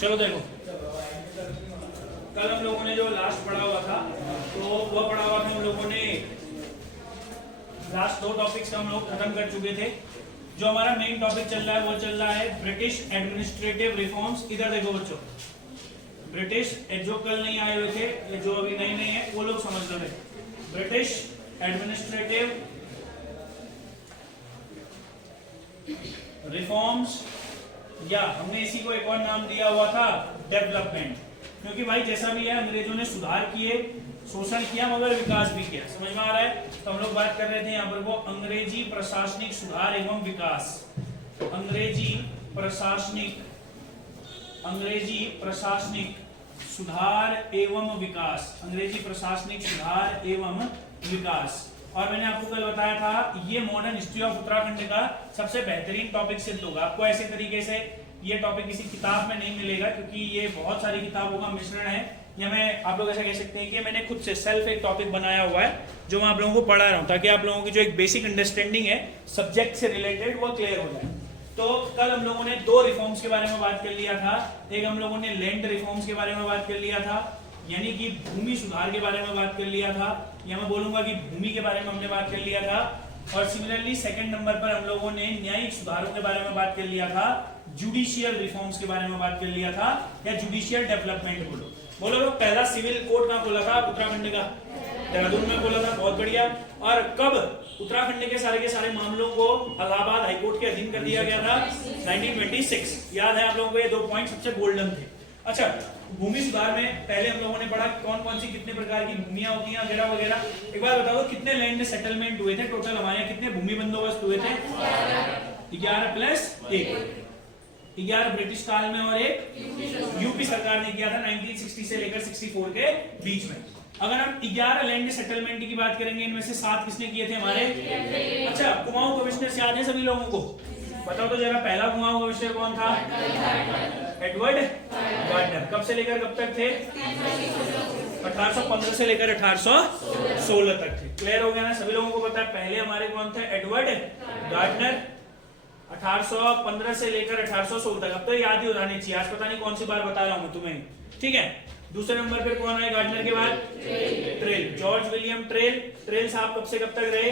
चलो देखो, कल हम लोगों ने जो लास्ट पढ़ा हुआ था तो वह पढ़ा हुआ था हम लोगों ने, लास्ट 2 टॉपिक्स हम लोग खत्म कर चुके थे। जो हमारा मेन टॉपिक चल रहा है वो चल रहा है ब्रिटिश एडमिनिस्ट्रेटिव रिफॉर्म्स। इधर देखो बच्चों, ब्रिटिश जो कल नहीं आए हुए थे, जो अभी नए नए हैं वो लोग समझ रहे थे। ब्रिटिश एडमिनिस्ट्रेटिव रिफॉर्म्स, या हमने इसी को एक और नाम दिया हुआ था डेवलपमेंट, क्योंकि भाई जैसा भी है अंग्रेजों ने सुधार किए, शोषण किया मगर विकास भी किया। समझ में आ रहा है? तो हम लोग बात कर रहे थे यहाँ पर वो अंग्रेजी प्रशासनिक सुधार एवं विकास। अंग्रेजी प्रशासनिक सुधार एवं विकास। अंग्रेजी प्रशासनिक सुधार एवं विकास। और मैंने आपको कल बताया था ये मॉडर्न हिस्ट्री ऑफ उत्तराखंड का सबसे बेहतरीन टॉपिक सिद्ध होगा। आपको ऐसे तरीके से ये टॉपिक किसी किताब में नहीं मिलेगा, क्योंकि ये बहुत सारी किताबों का मिश्रण है। या मैं आप लोग ऐसा कह सकते हैं कि मैंने खुद से सेल्फ एक टॉपिक बनाया हुआ है जो मैं आप लोगों को पढ़ा रहा हूँ, ताकि आप लोगों की जो एक बेसिक अंडरस्टैंडिंग है सब्जेक्ट से रिलेटेड वो क्लियर हो जाए। तो कल हम लोगों ने 2 रिफॉर्म्स के बारे में बात कर लिया था। एक हम लोगों ने लैंड रिफॉर्म्स के बारे में बात कर लिया था, यानी कि भूमि सुधार के बारे में बात कर लिया था, या मैं बोलूंगा कि भूमि के बारे में हमने बात कर लिया था। और सिमिलरली सेकंड नंबर पर हम लोगों ने न्यायिक सुधारों के बारे में बात कर लिया था, जुडिशियल रिफॉर्म्स के बारे में बात कर लिया था, या जुडिशियल डेवलपमेंट बोलो तो। पहला सिविल कोर्ट कहाँ खोला था उत्तराखंड का? देहरादून में खोला था। बहुत बढ़िया। और कब उत्तराखंड के सारे मामलों को इलाहाबाद हाईकोर्ट के अधीन कर दिया गया था? 1926। याद है आप लोगों को? ये 2 पॉइंट सबसे गोल्डन थे। अच्छा, भूमि सुधार में पहले हम लोगों ने पढ़ा कौन कौन सी कितने प्रकार की भूमियां होती हैं वगैरह वगैरह। एक बार बताओ कितने लैंड सेटलमेंट हुए थे टोटल हमारे यहाँ? कितने भूमि बंदोबस्त हुए थे? 11 प्लस 1। 11 ब्रिटिश काल में और 1 यूपी सरकार ने किया था 1960 से लेकर 64 के बीच में। अगर हम 11 लैंड सेटलमेंट की बात करेंगे, इनमें से 7 किसने किए थे हमारे? अच्छा, कुमाऊं कमिश्नर याद है सभी लोगों को? बताओ तो जरा, पहला कुमाऊं कमिश्नर कौन था? Edward Gardner. कब से लेकर कब तक थे? 1815 से लेकर 1816 तक थे। क्लियर हो गया ना? सभी लोगों को पता है पहले हमारे कौन थे? Edward gardener. 1815 से लेकर 1816 तक। अब तो याद ही हो जानी चाहिए, आज पता नहीं कौन सी बार बता रहा हूं तुम्हें, ठीक है। दूसरे नंबर पर कौन है गार्डनर के बाद? Trail, George William trail. Trail साहब कब से कब तक रहे?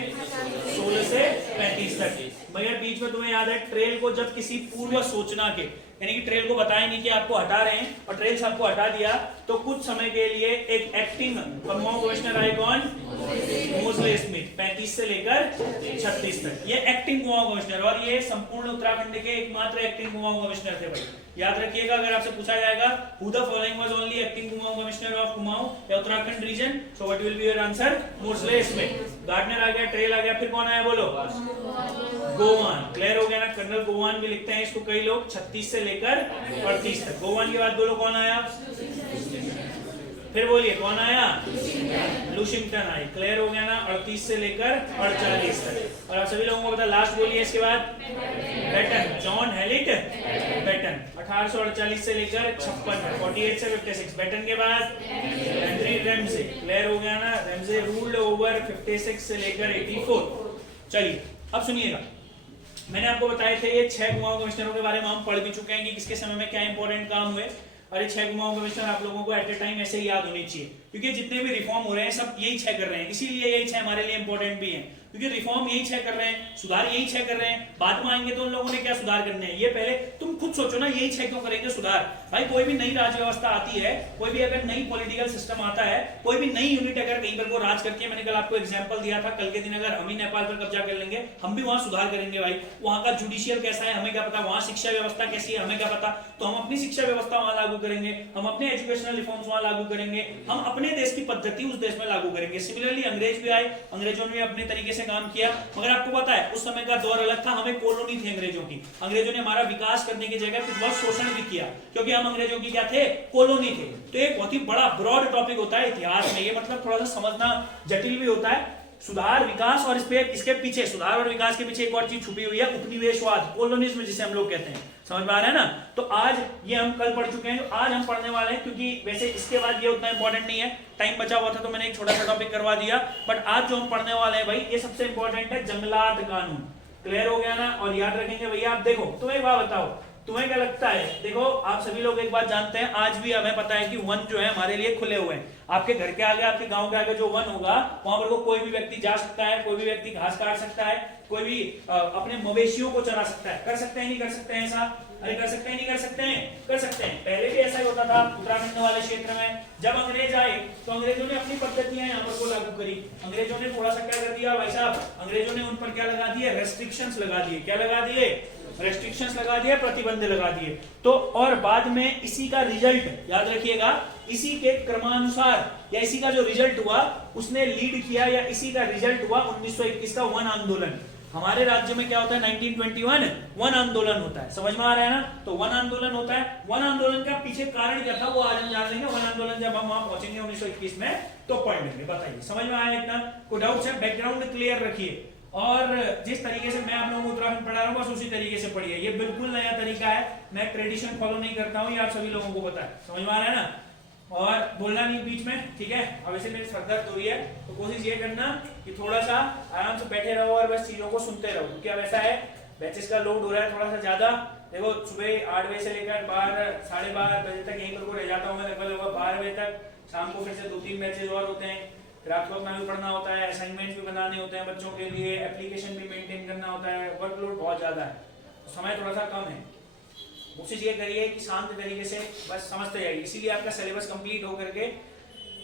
16 से 35 तक। मगर बीच में तुम्हें याद है ट्रेल को जब किसी पूर्व सूचना के, यानी कि ट्रेल को बताया नहीं कि आपको हटा रहे हैं और ट्रेल साहब को हटा दिया, तो कुछ समय के लिए एक एक्टिंग कुमाऊं कमिश्नर आए। कौन? मोजले स्मिथ। 35 से लेकर 36 तक ये एक्टिंग कुमाऊं कमिश्नर, और ये संपूर्ण उत्तराखंड के एकमात्र एक्टिंग कुमाऊं कमिश्नर थे। भाई याद रखिएगा, अगर आपसे पूछा जाएगा who the following was only acting Kumaon commissioner of Kumaon या Uttarakhand region, so what will be your answer? Mosley Smith. Gardner आ गया, ट्रेल आ गया, फिर कौन आया बोलो? गोवान। क्लियर हो गया ना? कर्नल गोवान भी लिखते हैं इसको कई लोग। 36 से लेकर 38 तक। गोवान के बाद बोलो कौन आया? फिर बोलिए कौन आया? लुशिंगटन आए। क्लियर हो गया ना? 38 से लेकर 48 तक। और आप सभी लोगों को पता, लास्ट बोलिए इसके बाद? Batten, John हेलिट batten. 1848 से लेकर 56, 48 से 56। बेटन के बाद हेनरी रैमसे। क्लियर हो गया ना? रैमसे रूल्ड ओवर 56 से लेकर 84। चलिए अब सुनिएगा, मैंने आपको बताए थे ये 6 कुमाऊं कमिश्नरों के बारे में हम पढ़ भी चुके हैं कि किसके समय में क्या इंपॉर्टेंट काम हुए। और ये 6 कुमाऊं कमिश्नर आप लोगों को एट ए टाइम ऐसे ही याद होनी चाहिए, क्योंकि जितने भी रिफॉर्म हो रहे हैं सब यही 6 कर रहे हैं। इसीलिए यही 6 हमारे लिए इंपॉर्टेंट भी हैं, क्योंकि रिफॉर्म यही 6 कर रहे हैं, सुधार यही 6 कर रहे हैं। बाद में आएंगे तो उन लोगों ने क्या सुधार करने हैं, ये पहले तुम खुद सोचो ना, यही 6 क्यों करेंगे सुधार? भाई कोई भी नई राज्य व्यवस्था आती है, कोई भी अगर नई पॉलिटिकल सिस्टम आता है, कोई भी नई यूनिट अगर कहीं पर वो राज करती है, मैंने कल आपको एग्जांपल दिया था, कल के दिन अगर हम ही नेपाल पर कब्जा कर लेंगे, हम भी वहां सुधार करेंगे। भाई वहां का जुडिशियल कैसा है हमें क्या पता, वहां शिक्षा व्यवस्था कैसी है हमें क्या पता, तो हम अपनी शिक्षा व्यवस्था वहां लागू करेंगे, हम अपने एजुकेशनल रिफॉर्म्स वहां लागू करेंगे, हम अपने देश की पद्धति उस देश में लागू करेंगे। सिमिलरली अंग्रेज भी आए, अंग्रेजों ने अपने तरीके से काम किया, मगर आपको पता है उस समय का दौर अलग था, हमें कॉलोनी थी अंग्रेजों की। अंग्रेजों ने हमारा विकास करने की जगह कुछ बहुत शोषण भी किया, क्योंकि हम अंग्रेजों की क्या थे? कॉलोनी थे। तो एक बहुत ही बड़ा ब्रॉड टॉपिक होता है इतिहास में, ये मतलब थोड़ा सा समझना जटिल भी होता है। सुधार, विकास और इसके पीछे, सुधार और विकास के पीछे एक और चीज छुपी हुई है, उपनिवेशवाद, कॉलोनिज्म जिसे हम लोग कहते हैं। समझ में आ रहा है ना? तो आज ये हम कल पढ़ चुके हैं, आज हम पढ़ने वाले हैं, क्योंकि वैसे इसके बाद ये उतना इंपॉर्टेंट नहीं है, टाइम बचा हुआ था तो मैंने एक छोटा सा टॉपिक करवा दिया। बट आज जो हम पढ़ने वाले हैं भाई, ये सबसे इंपॉर्टेंट है, जंगलात कानून। क्लियर हो गया ना? और याद रखेंगे भैया, आप देखो, तुम्हें एक बात बताओ, तुम्हें क्या लगता है? देखो आप सभी लोग एक बात जानते हैं, आज भी हमें पता है कि वन जो है हमारे लिए खुले हुए हैं। आपके घर के आगे, आपके गांव के आगे जो वन होगा वहां पर कोई भी व्यक्ति जा सकता है, कोई भी व्यक्ति घास काट सकता है, कोई भी अपने मवेशियों को चरा सकता है। कर सकते हैं नहीं कर सकते हैं ऐसा? अरे कर सकते हैं नहीं कर सकते हैं? कर सकते हैं। पहले भी ऐसा ही होता था उत्तराखंड वाले क्षेत्र में। जब अंग्रेज आए तो अंग्रेजों ने अपनी पद्धतियां यहाँ पर को लागू करी। अंग्रेजों ने थोड़ा सा क्या कर दिया भाई साहब, अंग्रेजों ने उन पर क्या लगा दिए? रेस्ट्रिक्शंस लगा दिए। क्या लगा दिए? रेस्ट्रिक्शंस लगा दिए, प्रतिबंध लगा दिए। तो और बाद में इसी का रिजल्ट याद रखिएगा, इसी के क्रमानुसार या इसी का जो रिजल्ट हुआ उसने लीड किया, या इसी का रिजल्ट हुआ 1921 का वन आंदोलन। हमारे राज्य में क्या होता है? 1921 वन आंदोलन होता है। समझ में आ रहा है ना? तो वन आंदोलन होता है। वन आंदोलन का पीछे कारण क्या था वो आज हम जान लेंगे। वन आंदोलन जब हम वहां पहुंचेंगे 1921 में तो पढ़ लेंगे। बताइए समझ में आया? इतना कोई डाउट है? बैकग्राउंड क्लियर रखिए, और जिस तरीके से मैं आप लोगों को उत्तराखंड पढ़ा रहा हूँ बस उसी तरीके से पढ़िए। ये बिल्कुल नया तरीका है, मैं ट्रेडिशन फॉलो नहीं करता हूँ, ये आप सभी लोगों को पता है। समझ में आ रहा है ना? और बोलना नहीं बीच में, ठीक है? अब ऐसे मेरी सर दर्द हो रही है तो कोशिश ये करना कि थोड़ा सा आराम से बैठे रहो और बस चीजों को सुनते रहो, क्योंकि अब ऐसा है बैचेस का लोड हो रहा है थोड़ा सा ज्यादा। देखो सुबह 8 बजे से लेकर 12 साढ़े 12 बजे तक यहीं पर रह जाता हूँ मैं, लगभग 12 बजे तक। शाम को फिर से 2-3 बैचेस और होते हैं, फिर आपको अपना भी पढ़ना होता है, असाइनमेंट भी बनाने होते हैं बच्चों के लिए, एप्लीकेशन भी मेंटेन करना होता है, वर्कलोड बहुत ज्यादा है, समय थोड़ा सा कम है। कोशिश ये करिए कि शांत तरीके से बस समझते जाइए, इसीलिए आपका सिलेबस कंप्लीट होकर के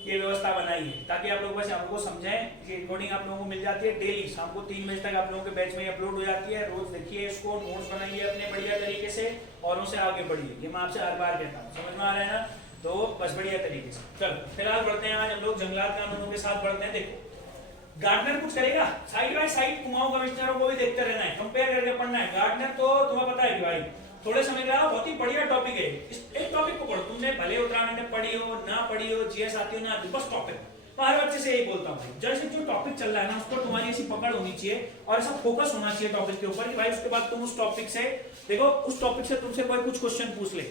ये व्यवस्था बनाई है ताकि आप लोग बस हमको समझें। ये रिकॉर्डिंग आप लोगों को मिल जाती है डेली शाम को 3 बजे तक आप लोगों के बैच में अपलोड हो जाती है। रोज देखिए इसको, नोट्स बनाइए अपने बढ़िया तरीके से, औरों से आगे बढ़िए। ये मैं आपसे हर बार कहता हूँ, समझ में आ रहा है ना? तो बस बढ़िया तरीके से। चलो फिलहाल बढ़ते हैं, आज हम लोग जंगलात कानूनों के साथ बढ़ते हैं। देखो गार्डनर कुछ करेगा, साइड बाय साइड कुमाऊं कमिश्नरों को भी देखते रहना है, कंपेयर करके पढ़ना है। गार्डनर तो तुम्हें पता है कि भाई थोड़े समय का बहुत ही बढ़िया टॉपिक है। इस एक टॉपिक को पढ़ो, तुमने भले उत्तराखंड में पढ़ी हो ना पढ़ी हो, जीएस आती हो ना आती हो, बस टॉपिक। मैं हर बच्चे से यही बोलता हूँ, जैसे जो टॉपिक चल रहा है ना उस पर तुम्हारी ऐसी पकड़ होनी चाहिए और ऐसा फोकस होना चाहिए टॉपिक के ऊपर कि भाई उसके बाद तुम उस टॉपिक से देखो, उस टॉपिक से तुमसे कोई कुछ क्वेश्चन पूछ ले,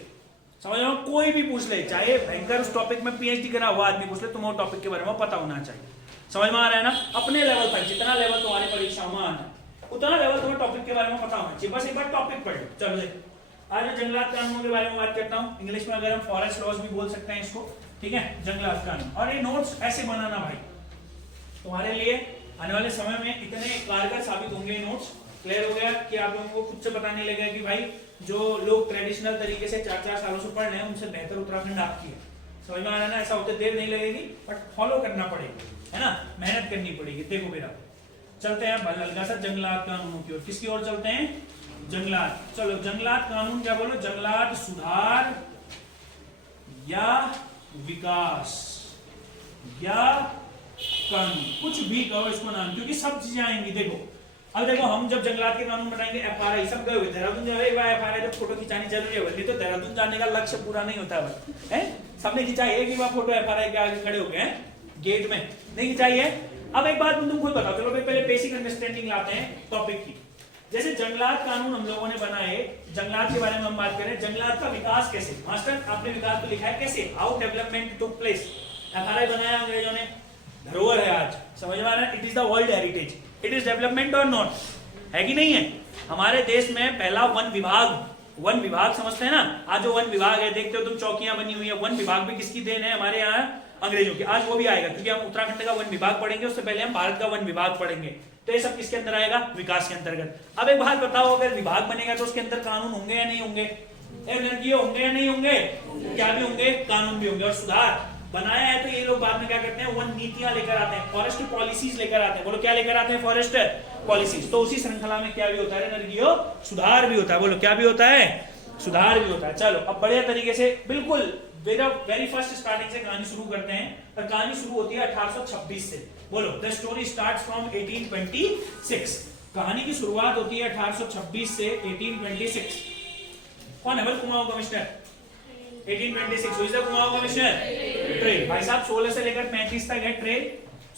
समझ लो, कोई भी पूछ ले, चाहे भयंकर उस टॉपिक में पीएचडी करा हुआ आदमी पूछ ले, तुम्हें वो टॉपिक के बारे में पता होना चाहिए। समझ में आ रहा है ना? अपने लेवल पर जितना लेवल तुम्हारी परीक्षाओं में आना है उतना लेवल तुम्हें टॉपिक के बारे में पता होना चाहिए। बस एक बार टॉपिक पढ़ लो। चलो देखो आज मैं जंगलात कानूनों के बारे में बात करता हूँ। इंग्लिश में अगर हम फॉरेस्ट लॉज भी बोल सकते हैं इसको, ठीक है? जंगलात कानून। और ये नोट्स ऐसे बनाना भाई, तुम्हारे लिए आने वाले समय में इतने कारगर साबित होंगे नोट्स। क्लियर हो गया कि आप लोगों को खुद से बताने लगे कि भाई जो लोग ट्रेडिशनल तरीके से 4-4 सालों से पढ़ रहे हैं उनसे बेहतर उत्तराखंड आपकी है। समझ में आ रहा है ना? ऐसा होते देर नहीं लगेगी, बट फॉलो करना पड़ेगा, है ना? मेहनत करनी पड़ेगी। देखो मेरा चलते हैं हल्का सा जंगलात कानूनों की ओर। किसकी ओर चलते हैं? जंगलात। चलो जंगलात कानून क्या बोलो? जंगलात सुधार या विकास या कानून, कुछ भी कहो इसको नाम, क्योंकि सब चीजें आएंगी। देखो अब देखो हम जब जंगलात के कानून बनाएंगे, एफआरआई सब गए हुए देहरादून जाए, एफआरआई जब फोटो खिंचानी जरूरी है, नहीं तो देहरादून जाने का लक्ष्य पूरा नहीं होता है। सबने खिंचाई है कि वह फोटो एफआरआई के आगे खड़े हो गए गेट में, नहीं खिंचाई है। अब एक बात तुम खुद बताओ, चलो पहले बेसिक अंडरस्टैंडिंग लाते हैं टॉपिक की। जैसे जंगलात कानून हम लोगों ने बनाए, जंगलात के बारे में हम बात करें, जंगलात का विकास कैसे? मास्टर आपने विकास तो लिखा है कैसे, how development took place. FRI बनाया अंग्रेजों ने, धरोहर है आज, समझ में आ रहा है? It is the world heritage, it is development और नॉट, है कि नहीं है? हमारे देश में पहला वन विभाग समझते हैं ना? आज जो वन विभाग है, देखते हो तुम चौकियां बनी हुई है, वन विभाग भी किसकी देन है? हमारे यहाँ अंग्रेजों की। आज वो भी आएगा, क्योंकि हम उत्तराखंड का वन विभाग पढ़ेंगे, उससे पहले हम भारत का वन विभाग पढ़ेंगे। तो ये सब किसके अंदर आएगा? विकास के अंतर्गत। अब एक बात बताओ, अगर विभाग बनेगा तो उसके अंदर कानून होंगे या नहीं होंगे? एनर्जी होंगे या नहीं होंगे? क्या भी होंगे? कानून भी होंगे। और सुधार बनाया है तो ये लोग बाद में क्या करते हैं? वन नीतियां लेकर आते हैं, फॉरेस्ट पॉलिसीज लेकर आते हैं। बोलो क्या लेकर आते हैं? Forest policies. तो उसी श्रृंखला में क्या भी होता है? एनर्जी सुधार भी होता है। बोलो क्या भी होता है? सुधार भी होता है। चलो अब बढ़िया तरीके से बिल्कुल वेरी फर्स्ट स्टार्टिंग से कहानी शुरू करते हैं। और कहानी शुरू होती है 1826 से। बोलो द स्टोरी स्टार्ट्स फ्रॉम 1826। कहानी की शुरुआत होती है 1826 से 1826। कौन है? कुमाऊं कमिश्नर 1826। हुई द कुमाऊं कमिश्नर ट्रेल। भाई साहब 16 से लेकर 35 तक है ट्रेल,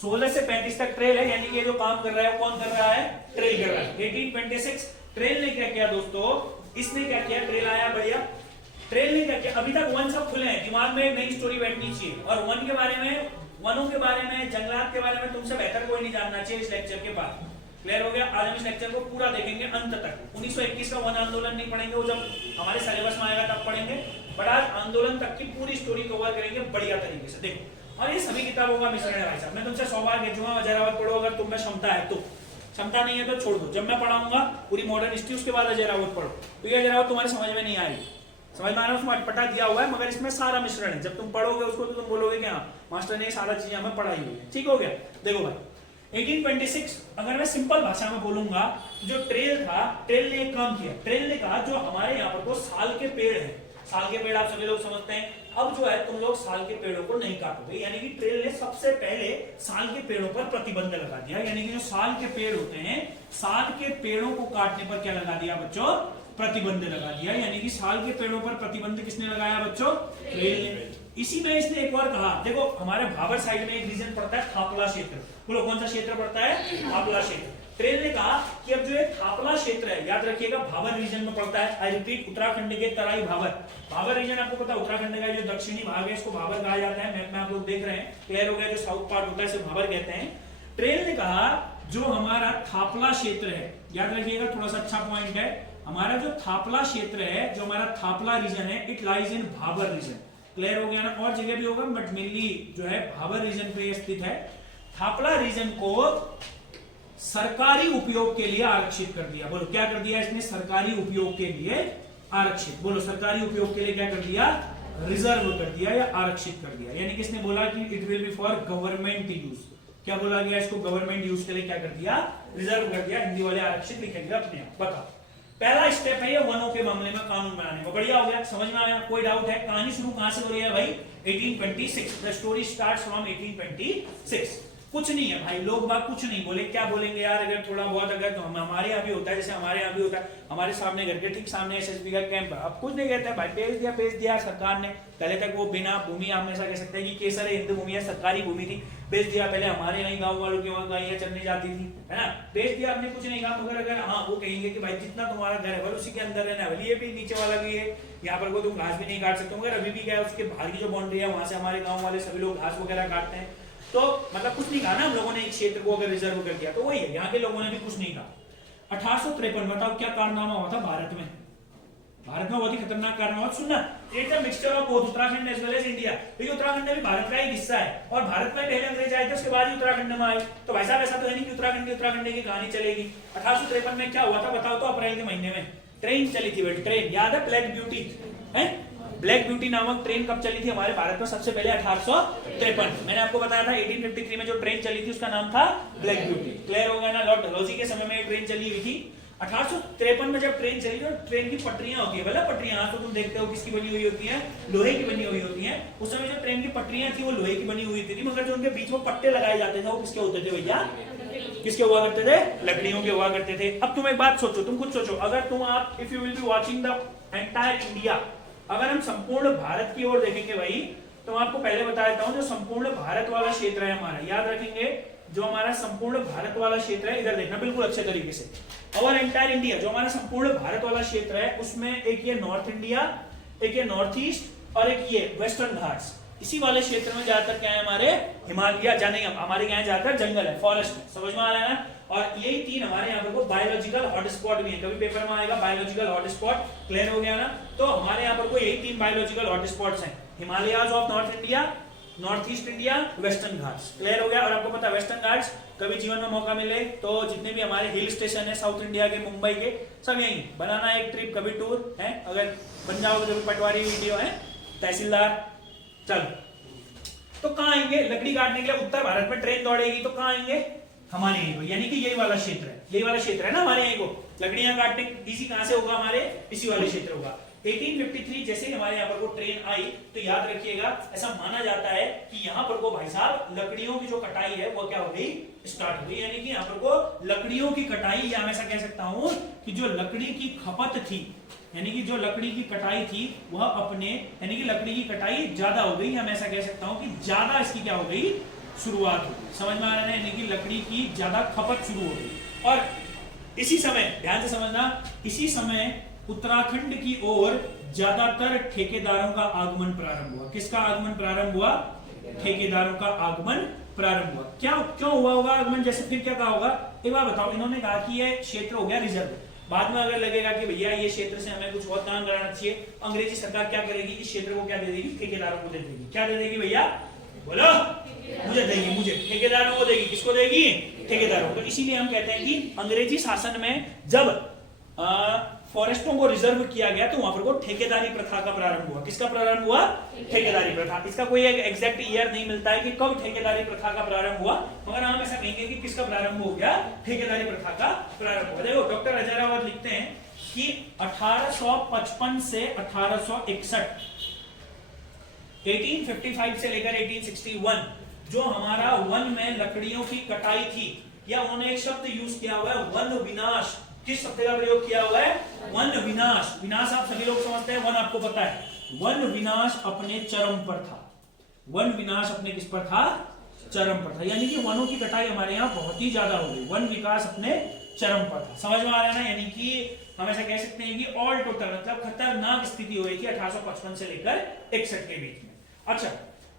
16 से 35 तक ट्रेल है, यानी कि ये जो काम कर रहा है कौन कर रहा है? ट्रेल कर रहा है। 1826 ट्रेल ने क्या किया दोस्तों? इसने क्या किया? ट्रेल आया बढ़िया, ट्रेल ने क्या किया? अभी तक वन सब खुले हैं, दिमाग में एक नई स्टोरी बैठनी चाहिए। और वन के बारे में, वनों के बारे में, जंगलात के बारे में तुमसे बेहतर कोई नहीं जानना चाहिए इस लेक्चर के बाद। क्लियर हो गया। आज हम इस लेक्चर को पूरा देखेंगे अंत तक। 1921 का वन आंदोलन नहीं पढ़ेंगे, वो जब हमारे सिलेबस में आएगा तब पढ़ेंगे, बट आज आंदोलन तक की पूरी स्टोरी कवर करेंगे बढ़िया तरीके से। देखो, और ये सभी किताबों का मिश्रण है भाई साहब। मैं तुमसे 100 बार कह चुका हूं अजयरावत पढ़ो, अगर तुम में क्षमता है तो, क्षमता नहीं है तो छोड़ दो। जब मैं पढ़ाऊंगा पूरी मॉडर्न हिस्ट्री, उसके बाद अजयरावत पढ़ो, तो ये अजयरावत तुम्हारे समझ में नहीं आएगी। समझ में आ रहा है, उसमें अटपटा दिया हुआ है, मगर इसमें सारा मिश्रण है। जब तुम पढ़ोगे उसको तो तुम बोलोगे कि हाँ मास्टर ने सारा चीजें हमें पढ़ाई हुई है। ठीक हो गया। देखो भाई 1826, अगर मैं सिंपल भाषा में बोलूंगा, जो ट्रेल था, ट्रेल ने एक काम किया। ट्रेल ने कहा जो हमारे यहाँ पर तो साल के पेड़ है, साल के पेड़ आप सभी लोग समझते हैं, अब जो है तुम लोग साल के पेड़ों को नहीं काटोगे। यानी कि ट्रेल ने सबसे पहले साल के पेड़ों पर प्रतिबंध लगा दिया। यानी कि जो साल के पेड़ होते हैं, साल के पेड़ों को काटने पर क्या लगा दिया बच्चों? प्रतिबंध लगा दिया। यानी कि साल के पेड़ों पर प्रतिबंध किसने लगाया बच्चों? ट्रेल ने। इसी में इसने एक और कहा, देखो हमारे भाबर साइड में एक रीजन पड़ता है थापला क्षेत्र। बोलो कौन सा क्षेत्र पड़ता है? थापला क्षेत्र। ट्रेल ने कहा कि अब जो एक थापला क्षेत्र है, याद रखिएगा भाबर रीजन में पड़ता है। आई रिपीट, उत्तराखंड के तराई भाबर। भाबर रीजन आपको पता है, उत्तराखंड का जो दक्षिणी भाग है इसको भाबर कहा जाता है। मैप में आप लोग देख रहे हैं, क्लियर हो गया। जो साउथ पार्ट होता है इसे भाबर कहते हैं। ट्रेल ने कहा जो हमारा थापला क्षेत्र है, याद रखिएगा, थोड़ा सा अच्छा पॉइंट है, हमारा जो थापला क्षेत्र है, जो हमारा थापला रीजन है, it lies in Bhabar region. Clear हो गया ना? और जगह भी होगा बट मेनली जो है भाबर रीजन पे स्थित है। थापला रीजन को सरकारी उपयोग के लिए आरक्षित कर दिया। बोलो क्या कर दिया इसने? सरकारी उपयोग के लिए आरक्षित। बोलो सरकारी उपयोग के लिए क्या कर दिया? रिजर्व कर दिया या आरक्षित कर दिया। यानी किसने बोला कि it will be for government use. क्या बोला गया इसको? गवर्नमेंट यूज के लिए क्या कर दिया? रिजर्व कर दिया। हिंदी वाले आरक्षित लिखेंगे अपने आप। बताओ, पहला स्टेप है ये वनों के मामले में कानून बनाने का। बढ़िया हो गया, समझ में आया? कोई डाउट है? कहानी शुरू कहां से हो रही है भाई? 1826। The story starts from 1826। कुछ नहीं है भाई, लोग बात कुछ नहीं बोले, क्या बोलेंगे यार? अगर थोड़ा बहुत अगर तो हमारे यहाँ भी होता है, जैसे हमारे यहाँ भी होता है, हमारे सामने घर के ठीक सामने एसएसबी का कैंप है। अब कुछ नहीं कहते भाई, पेश दिया सरकार ने। पहले तक वो बिना भूमि, आप ऐसा कह सकते हैं कि केसर हिंद भूमि है, सरकारी भूमि थी, बेच दिया। पहले हमारे यहाँ गाँव वालों की वहाँ गायें चरने जाती थी, है ना, बेच दिया, आपने कुछ नहीं कहा। मगर अगर हाँ वो कहेंगे कि भाई जितना तुम्हारा घर है उसी के अंदर रहना है, ये भी नीचे वाला भी है, यहाँ पर कोई तुम घास भी नहीं काट सकते। मगर अभी भी क्या है, उसके बाहर की जो बाउंड्री है वहां से हमारे गाँव वाले सभी लोग घास वगैरह काटते हैं। तो मतलब कुछ नहीं कहा ना हम लोगों ने, इस क्षेत्र को अगर रिजर्व कर दिया तो वही है, यहाँ के लोगों ने भी कुछ नहीं कहा। 1853, बताओ क्या कारनामा हुआ था भारत में? भारत में बहुत ही खतरनाक कारनामा। सुनना, it's a mixture of both Uttarakhand as well as India. क्योंकि उत्तराखंड भी भारत का एक हिस्सा है, और भारत में पहले अंग्रेज आए थे, उसके बाद ही उत्तराखंड में आए। तो भाई साहब ऐसा तो है नहीं कि उत्तराखंड की कहानी चलेगी। 1853 में क्या हुआ था बताओ तो? अप्रैल के महीने में ट्रेन चली थी। ट्रेन याद है? ब्लैक ब्यूटी है। ब्लैक ब्यूटी नामक ट्रेन कब चली थी हमारे भारत में? सबसे पहले 1853। मैंने आपको बताया था 1853 में जो ट्रेन चली थी उसका नाम था ब्लैक ब्यूटी। क्लियर हो गया ना? लॉर्ड डलहौजी के समय में ट्रेन चली हुई थी। 1853 में जब ट्रेन चली, तो ट्रेन की पटरियां होती है, मतलब पटरियां, आज तो तुम देखते हो किसकी बनी हुई होती है? लोहे की बनी हुई होती है। उस समय जो ट्रेन की पटरियां थी वो लोहे की बनी हुई थी, मगर जो उनके बीच में पट्टे लगाए जाते थे वो किसके होते थे भैया? किसके हुआ करते थे? लकड़ियों के हुआ करते थे। अब तुम एक बात सोचो, तुम खुद सोचो, अगर तुम आप if you will be watching the entire India, अगर हम संपूर्ण भारत की ओर देखेंगे भाई, तो मैं आपको पहले बता देता हूं, जो संपूर्ण भारत वाला क्षेत्र है हमारा, याद रखेंगे, जो हमारा संपूर्ण भारत वाला क्षेत्र है, इधर देखना बिल्कुल अच्छे तरीके से। और एंटायर इंडिया, जो हमारा संपूर्ण भारत वाला क्षेत्र है, उसमें एक ये नॉर्थ इंडिया, एक ये नॉर्थ ईस्ट, और एक ये वेस्टर्न घाट्स। इसी वाले क्षेत्र में ज्यादातर क्या है हमारे? हिमालय, जाने हमारे यहाँ ज्यादातर जंगल है, फॉरेस्ट। समझ में आ रहा है ना? और यही तीन हमारे यहाँ पर बायोलॉजिकल हॉटस्पॉट भी है। कभी पेपर में आएगा बायोलॉजिकल हॉटस्पॉट। क्लियर हो गया ना? तो हमारे यहाँ पर यही तीन बायोलॉजिकल हॉटस्पॉट्स हैं, Himalayas of north India, north east India, western Ghats. Clear हो गया? और आपको पता है वेस्टर्न घाट्स, कभी जीवन में मौका मिले तो जितने भी हमारे हिल स्टेशन है साउथ इंडिया के, मुंबई के, सब यही बनाना एक ट्रिप, कभी टूर है, अगर बन जाओगे तो पटवारी वीडियो है, तहसीलदार। चलो, तो कहाँ आएंगे लकड़ी काटने के लिए? उत्तर भारत में ट्रेन दौड़ेगी तो कहाँ आएंगे? हमारे यहाँ, यानी कि यही वाला क्षेत्र है, यही वाला क्षेत्र है ना हमारे यहाँ को। लकड़ियां काटने इसी कहां से होगा? हमारे इसी वाले क्षेत्र होगा। 1853 जैसे हमारे यहाँ पर वो ट्रेन आई, तो याद रखिएगा, ऐसा माना जाता है कि यहाँ पर को भाई साहब लकड़ियों की जो कटाई है वो क्या हो गई? स्टार्ट हो गई। यानी कि यहाँ पर को लकड़ियों की कटाई, या मैं ऐसा कह सकता हूँ कि जो लकड़ी की खपत थी, यानी कि जो लकड़ी की कटाई थी वह अपने, यानी कि लकड़ी की कटाई ज्यादा हो गई, या मैं ऐसा कह सकता हूँ कि ज्यादा इसकी क्या हो गई? शुरुआत हो गई। समझ में आ रहा है? यानी कि लकड़ी की ज्यादा खपत शुरू हो गई। और इसी समय, ध्यान से समझना, इसी समय उत्तराखंड की ओर ज्यादातर ठेकेदारों का आगमन प्रारंभ हुआ। किसका आगमन प्रारंभ हुआ? ठेकेदारों का आगमन प्रारंभ हुआ। क्या क्यों हुआ होगा आगमन, जैसे फिर क्या कहा होगा एक बार बताओ। इन्होंने कहा कि ये क्षेत्र हो गया रिजर्व, बाद में अगर लगेगा कि भैया ये क्षेत्र से हमें कुछ और काम कराना चाहिए, अंग्रेजी सरकार क्या करेगी, इस क्षेत्र को क्या दे देगी, ठेकेदारों को दे देगी। क्या दे देगी भैया, बोलो, मुझे देगी, मुझे, ठेकेदारों को देगी। किसको देगी, ठेकेदारों को। इसीलिए हम कहते हैं कि अंग्रेजी शासन में जब फॉरेस्टों को रिजर्व किया गया तो वहां पर को ठेकेदारी प्रथा का प्रारंभ हुआ। किसका प्रारंभ हुआ, ठेकेदारी प्रथा। इसका कोई एक एग्जैक्ट ईयर नहीं मिलता है कि कब ठेकेदारी प्रथा का प्रारंभ हुआ, मगर हम ऐसा कहेंगे कि किसका प्रारंभ हो गया, ठेकेदारी प्रथा का प्रारंभ हुआ। देखो डॉक्टर हजाराबाद लिखते हैं कि 1855 से 1861, 1855 से लेकर 1861 जो हमारा वन में लकड़ियों की कटाई थी, या उन्होंने एक शब्द यूज किया हुआ है वन विनाश। किस शब्द का प्रयोग किया हुआ है, वन विनाश। विनाश आप सभी लोग समझते हैं, वन आपको पता है। वन विनाश अपने चरम पर था। वन विनाश अपने किस पर था, चरम पर था। यानी कि वनों की कटाई हमारे यहाँ बहुत ही ज्यादा हो गई, वन विकास अपने चरम पर था। समझ में आ रहा है ना, यानी कि हम ऐसा कह सकते हैं कि ऑल टोटल मतलब खतरनाक स्थिति हो गई थी 1855 से लेकर 61 के बीच में। अच्छा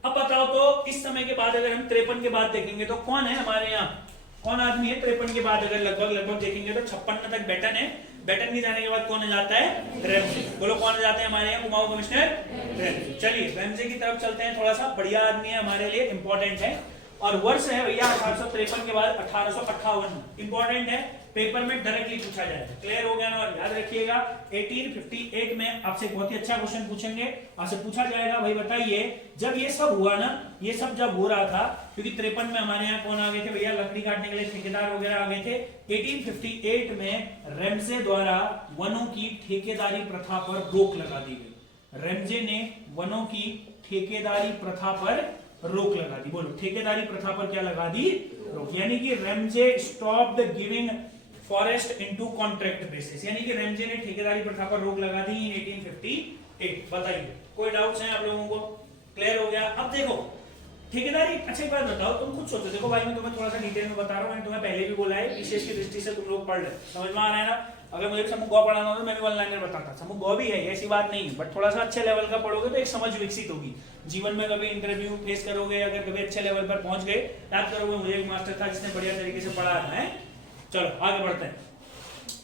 अब बताओ तो इस समय के बाद अगर हम 53 के बाद देखेंगे तो कौन है हमारे यहाँ, कौन आदमी है 53 के बाद अगर लगभग देखेंगे तो 56 तक बेटन है। बेटन की जाने के बाद कौन जाता है, रैमजे। बोलो कौन जाते हैं हमारे यहाँ, कुमाऊं कमिश्नर रैमजे। चलिए रैमजे की तरफ चलते हैं, थोड़ा सा बढ़िया आदमी है हमारे लिए, इंपॉर्टेंट है। और वर्ष है भैया 1853 के बाद 1858, इंपॉर्टेंट है, पेपर में डायरेक्टली पूछा जाएगा। क्लियर हो गया ना, और याद रखिएगा 1858 में आपसे बहुत ही अच्छा क्वेश्चन पूछेंगे, आपसे पूछा जाएगा भाई बताइए जब ये सब हुआ ना, ये सब जब हो रहा था, क्योंकि 53 में हमारे यहाँ कौन आ गए थे भैया, लकड़ी काटने के लिए ठेकेदार वगैरह आ गए थे। 1858 में रैमजे द्वारा वनों की ठेकेदारी प्रथा पर रोक लगा दी गई। रैमजे ने वनों की ठेकेदारी प्रथा पर रोक लगा दी। बोलो ठेकेदारी प्रथा पर क्या लगा दी, रोक। यानी कि Ramsay stopped giving forest into contract basis, यानी कि रैमजे ने ठेकेदारी प्रथा पर रोक लगा दी इन 1858। बताइए कोई डाउट्स हैं आप लोगों को, क्लियर हो गया। अब देखो ठेकेदारी, अच्छा एक बात बताओ, तुम खुद सोचो, देखो भाई मैं तुम्हें थोड़ा सा डिटेल में बता रहा हूँ, मैंने तुम्हें पहले भी बोला है, विशेष की दृष्टि से तुम लोग पढ़ रहे, समझ में आ रहा है ना। अगर मुझे समूह गौ पढ़ाना हो तो मैं भी ऑनलाइन बताता, समूह गौ भी है ऐसी बात नहीं है, बट थोड़ा सा अच्छे लेवल का पढ़ोगे तो एक समझ विकसित होगी। जीवन में कभी इंटरव्यू फेस करोगे, अगर कभी अच्छे लेवल पर पहुंच गए, याद करोगे मुझे एक मास्टर था जिसने बढ़िया तरीके से पढ़ा है। चलो आगे बढ़ते हैं।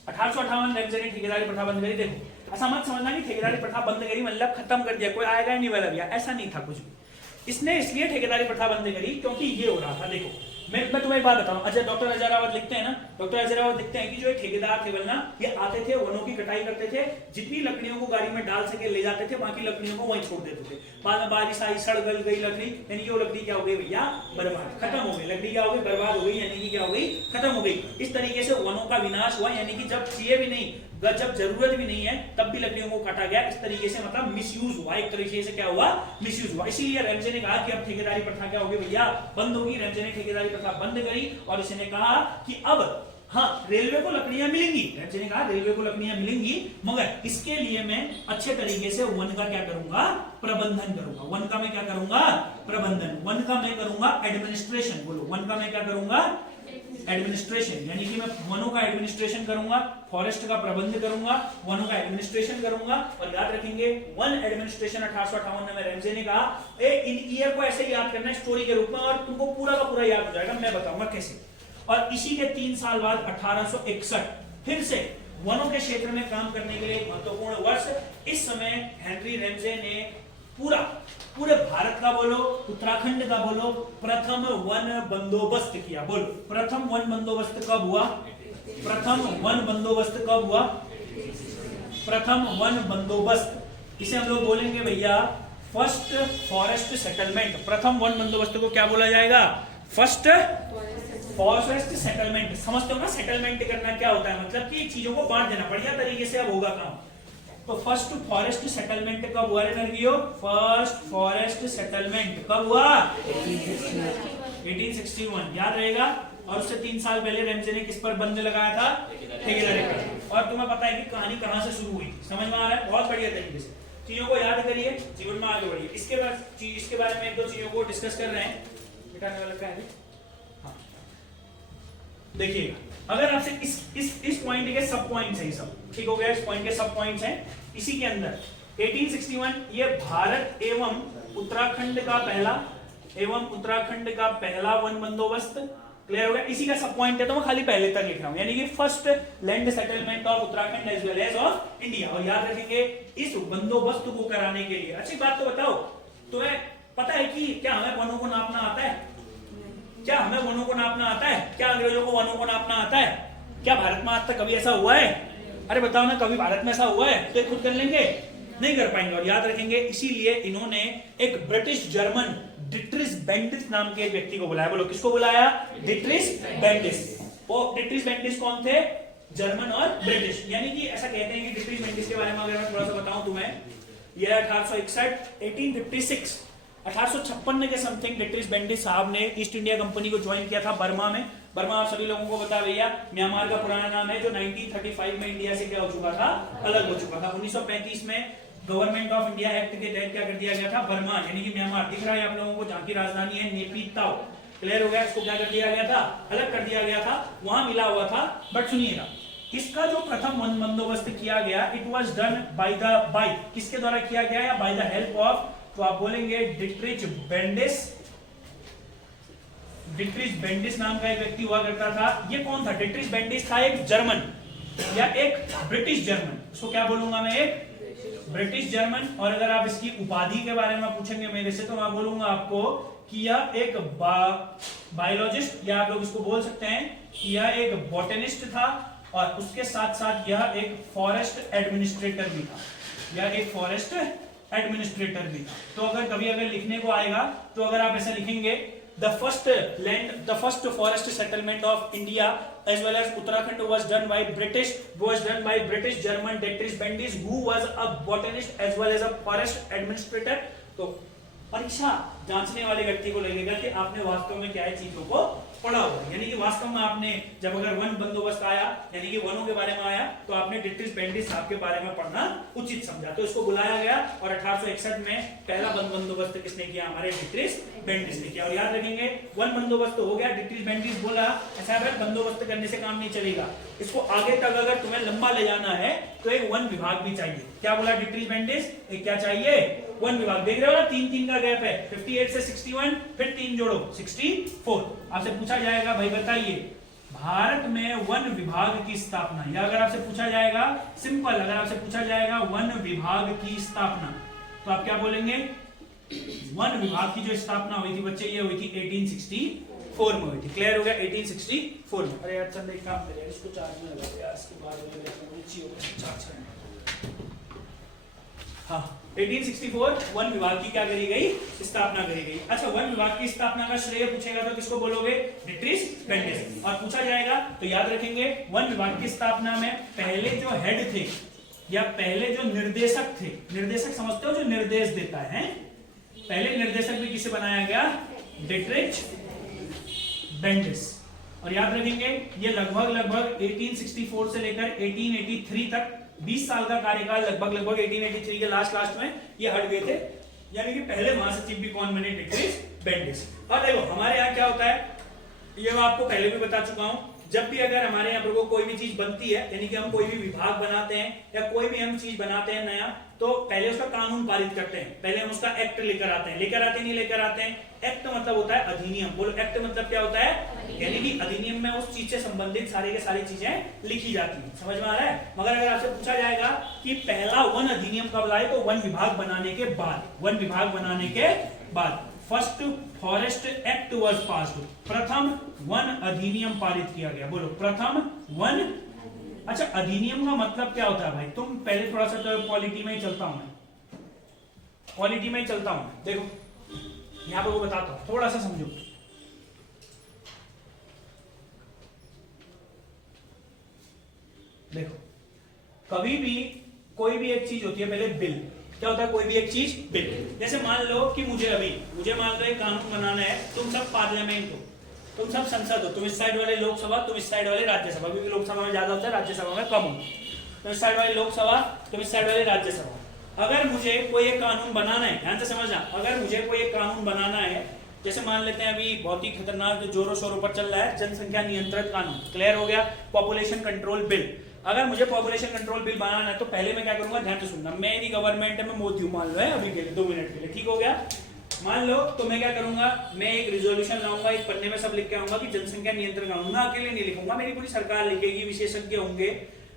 1858 रैमजे ने ठेकेदारी प्रथा बंद करी। देखो ऐसा मत समझना कि ठेकेदारी प्रथा बंद करी मतलब खत्म कर दिया, कोई आएगा नहीं वाला भैया, ऐसा नहीं था कुछ भी। इसने इसलिए ठेकेदारी प्रथा बंद करी क्योंकि ये हो रहा था। देखो मैं तुम्हें एक बात बताऊं, अच्छा डॉक्टर हजाराबाद लिखते हैं ना, डॉक्टर हजाराबाद लिखते हैं कि जो ठेकेदार थे बोलना, ये आते थे वनों की कटाई करते थे, जितनी लकड़ियों को गाड़ी में डाल सके ले जाते थे, बाकी लकड़ियों को वहीं छोड़ देते थे। बाद में बारिश आई, सड़ गल गई लकड़ी, यानी कि वो लकड़ी क्या हो गई भैया, बर्बाद, खत्म हो गई। लकड़ी क्या हो गई, बर्बाद हो गई, यानी कि क्या हो गई, खत्म हो गई। इस तरीके से वनों का विनाश हुआ, यानी कि जब चाहिए भी नहीं, जब जरूरत भी नहीं है तब भी लकड़ियों को काटा गया। इस तरीके से मतलब मिसयूज हुआ, एक तरीके से क्या हुआ, मिसयूज हुआ। इसीलिए रैमजे ने कहा कि अब ठेकेदारी प्रथा क्या होगी भैया, बंद होगी। रैमजे ने ठेकेदारी प्रथा बंद करी और इसने कहा कि अब हाँ रेलवे को लकड़ियां मिलेंगी। रैमजे ने कहा रेलवे को लकड़ियां मिलेंगी, मगर इसके लिए मैं अच्छे तरीके से वन का क्या करूंगा, प्रबंधन करूंगा। वन का मैं क्या करूंगा, प्रबंधन। वन का मैं करूंगा एडमिनिस्ट्रेशन। बोलो वन का मैं क्या करूंगा, एडमिनिस्ट्रेशन, यानी कि मैं वनों का एडमिनिस्ट्रेशन करूंगा, फॉरेस्ट का प्रबंध करूंगा, वनों का एडमिनिस्ट्रेशन करूंगा। और याद रखेंगे वन एडमिनिस्ट्रेशन 1858 में रैमजे ने कहा। इन ईयर को ऐसे याद करना है स्टोरी के रूप में, और तुमको पूरा का पूरा याद हो जाएगा, मैं बताऊंगा कैसे। और इसी के 3 साल बाद 1861 फिर से वनों के क्षेत्र में काम करने के लिए एक महत्वपूर्ण वर्ष। इस समय हेनरी रैमजे ने पूरे भारत का बोलो, उत्तराखंड का बोलो, प्रथम वन बंदोबस्त किया। बोलो प्रथम वन बंदोबस्त कब हुआ, प्रथम वन बंदोबस्त कब हुआ, प्रथम वन बंदोबस्त, इसे हम लोग बोलेंगे भैया फर्स्ट फॉरेस्ट सेटलमेंट। प्रथम वन बंदोबस्त को क्या बोला जाएगा, फर्स्ट फॉरेस्ट सेटलमेंट। समझते हो ना सेटलमेंट करना क्या होता है, मतलब कि चीजों को बांट देना, बढ़िया तरीके से अब होगा काम। तो फर्स्ट फॉरेस्ट सेटलमेंट कब हुआ रे लड़कियों, फर्स्ट फॉरेस्ट सेटलमेंट कब हुआ, 1861, याद रहेगा। और उससे 3 साल पहले रैमजे ने किस पर बंद लगाया था, ठेकेदारी पर। और तुम्हें पता है कि कहानी कहां से शुरू हुई, समझ में आ रहा है, बहुत बढ़िया तरीके से चीजों को याद करिए, जीवन में आगे बढ़िए। इसके बारे में 1-2 चीजों को डिस्कस कर रहे हैं, मिटाने वाला क्या है। हाँ देखिएगा, अगर आपसे इस पॉइंट के सब पॉइंट्स हैं, सब ठीक हो गया, इस पॉइंट के सब पॉइंट्स हैं। इसी के अंदर 1861 ये भारत एवं उत्तराखंड का पहला एवं उत्तराखंड का पहला वन बंदोबस्त। क्लियर हो गया? इसी का सब पॉइंट है तो मैं खाली पहले तक लिख रहा हूं, यानी कि first land settlement of Uttarakhand as well as of India. और याद रखेंगे इस बंदोबस्त को कराने के लिए, अच्छी बात तो बताओ, तुम्हें पता है कि क्या हमें वनों को नापना आता है? क्या हमें वनों को नापना आता है? क्या अंग्रेजों को वनों को नापना आता है? क्या भारत में आज तक कभी ऐसा हुआ है? अरे बताओ ना, कभी भारत में ऐसा हुआ है? तो खुद कर लेंगे? नहीं कर पाएंगे। और याद रखेंगे इसीलिए इन्होंने एक ब्रिटिश जर्मन डिट्रिस बेंडिस नाम के एक व्यक्ति को बुलाया। बोलो किसको बुलाया? डिट्रिस बेंडिस। वो डिट्रिस बेंडिस कौन थे? जर्मन और ब्रिटिश। यानी कि ऐसा कहते हैं कि डिट्रिस बेंडिस के बारे में अगर मैं थोड़ा सा बताऊं तुम्हें, यह 1861 1856 1856 के समथिंग डिट्रिस बेंडिस साहब ने ईस्ट इंडिया कंपनी को ज्वाइन किया था बर्मा में। बर्मा आप सभी लोगों को बता भैया म्यांमार का पुराना नाम है, जो 1935 में इंडिया से क्या हो चुका था? अलग हो चुका था। 1935 में गवर्नमेंट ऑफ इंडिया एक्ट के तहत क्या कर दिया गया था? बर्मा यानी कि म्यांमार, दिख रहा है आप लोगों को, जहां की राजधानी है नेपिताओ। क्लियर हो गया? इसको क्या कर दिया गया था? अलग कर दिया गया था, वहां मिला हुआ था। बट सुनिएगा, इसका जो प्रथम वन बंदोबस्त किया गया, इट वाज डन बाय किसके द्वारा किया गया? या बाय द हेल्प ऑफ, तो आप बोलेंगे डिट्रिच बेंडिस। डिट्रिच बेंडिस नाम का एक व्यक्ति हुआ करता था। ये कौन था? डिट्रिच बेंडिस था एक जर्मन या एक ब्रिटिश जर्मन। इसको क्या बोलूंगा मैं? एक ब्रिटिश जर्मन। और अगर आप इसकी उपाधि के बारे में पूछेंगे मेरे से, तो मैं बोलूंगा आपको कि यह एक बायोलॉजिस्ट, या आप लोग इसको बोल सकते हैं कि यह एक बॉटनिस्ट था, और उसके साथ साथ यह एक फॉरेस्ट एडमिनिस्ट्रेटर भी था। यह एक फॉरेस्ट एडमिनिस्ट्रेटर भी था। तो अगर लिखने को आएगा, तो अगर आप ऐसा लिखेंगे, the first forest settlement of India as well as Uttarakhand was done by British German Dietrich Bendish, who was a botanist as well as a forest administrator। तो परीक्षा जांचने वाले व्यक्ति को लगेगा कि आपने वास्तव में क्या है चीजों को पढ़ा हुआ है, यानी कि वास्तव में आपने जब अगर वन बंदोबस्त आया, यानी कि वनों के बारे में आया, तो आपने डिट्रिस बेंडिस साहब के बारे में पढ़ना उचित समझा। तो इसको बुलाया गया और 1861 में पहला वन बंदोबस्त किसने किया? हमारे डिट्रिस बेंडिस ने किया। और याद रखेंगे वन बंदोबस्त हो गया, डिट्रिस बेंडिस बोला ऐसा है, बंदोबस्त करने से काम नहीं चलेगा, इसको आगे तक अगर तुम्हें लंबा ले जाना है तो एक वन विभाग भी चाहिए। क्या बोला डिट्रिस बेंडिस? एक क्या चाहिए? वन विभाग। देख रहे हो ना, 3 का गैप है, 58 से 61, फिर 3 जोड़ो 64। आपसे पूछा जाएगा भाई बताइए भारत में वन विभाग की स्थापना, या अगर आपसे पूछा जाएगा सिंपल, अगर आपसे पूछा जाएगा वन विभाग की स्थापना, तो आप क्या बोलेंगे? वन विभाग की जो स्थापना हुई थी बच्चे, ये हुई थी 1864 में हुई थी। क्लियर हो गया? 1864 में। अरे यार चंद एक काम करिए, इसको चार्ज में लगा दिया, इसके बाद चार्ज करना। हाँ, 1864 वन विभाग की क्या करी गई? स्थापना करी गई। अच्छा, वन विभाग की स्थापना का श्रेय पूछेगा तो किसको बोलोगे? डिट्रिस बेंडिस। और पूछा जाएगा तो याद रखेंगे वन विभाग की स्थापना में पहले जो हेड थे या पहले जो निर्देशक थे, निर्देशक समझते हो जो निर्देश देता है, पहले निर्देशक भी किसे बनाया गया? डिट्रिच बेंडिस। और याद रखेंगे ये लगभग 1864 से लेकर 1883 तक 20 साल का कार्यकाल, लगभग 1883 के लास्ट में ये हट गए थे, यानी कि पहले महासचिव भी कौन बने? डिट्रिस बेंडिस। और देखो हमारे यहाँ क्या होता है, ये मैं आपको पहले भी बता चुका हूं, जब भी अगर हमारे यहाँ पर कोई भी चीज बनती है, यानी कि हम कोई भी विभाग बनाते हैं या कोई भी हम चीज बनाते हैं नया, तो पहले उसका कानून पारित करते हैं, पहले हम उसका एक्ट लेकर आते हैं। नहीं लेकर आते हैं। एक्ट मतलब होता है अधिनियम। बोलो एक्ट मतलब क्या होता है? यानी कि अधिनियम में उस चीज से संबंधित सारी के सारी चीजें लिखी जाती हैं। समझ में आ रहा है? मगर अगर आपसे पूछा जाएगा कि पहला वन अधिनियम कब लाए, तो वन विभाग बनाने के बाद, वन विभाग बनाने के बाद first forest act was passed, प्रथम वन अधिनियम पारित किया गया। बोलो प्रथम वन। अच्छा, अधिनियम का मतलब क्या होता है भाई? तुम पहले थोड़ा सा, तो पॉलिटी में ही चलता हूं मैं, पॉलिटी में ही चलता हूं। देखो यहां पर वो बताता हूं, थोड़ा सा समझो। देखो कभी भी कोई भी एक चीज होती है, पहले बिल। क्या होता है? कोई भी एक चीज बिल। जैसे मान लो कि मुझे मान लो एक कानून बनाना है, तुम सब पार्लियामेंट हो, तुम सब संसद हो, तुम इस साइड वाले लोकसभा, तुम इस साइड वाले राज्यसभा, क्योंकि लोकसभा में ज्यादा होता है, राज्यसभा में कम होता है। तुम इस साइड वाले लोकसभा, तुम इस साइड वाले राज्यसभा। अगर मुझे कोई एक कानून बनाना है, ध्यान से समझना, अगर मुझे कोई एक कानून बनाना है, जैसे मान लेते हैं अभी बहुत ही खतरनाक जोरों शोरों पर चल रहा है जनसंख्या नियंत्रण कानून। क्लियर हो गया? Population control bill. अगर मुझे पॉपुलेशन कंट्रोल बिल बनाना है तो पहले मैं क्या करूंगा? ध्यान से सुनना, मेरी गवर्नमेंट है, मैं मोदी हूं मान लो है अभी के लिए 2 मिनट के लिए, ठीक हो गया? मान लो तो मैं क्या करूंगा, मैं एक रिजोल्यूशन लाऊंगा, एक पन्ने में सब लिख के आऊंगा कि जनसंख्या नियंत्रण कानून। मैं अकेले नहीं लिखूंगा, मेरी पूरी सरकार लिखेगी, विशेषज्ञ होंगे।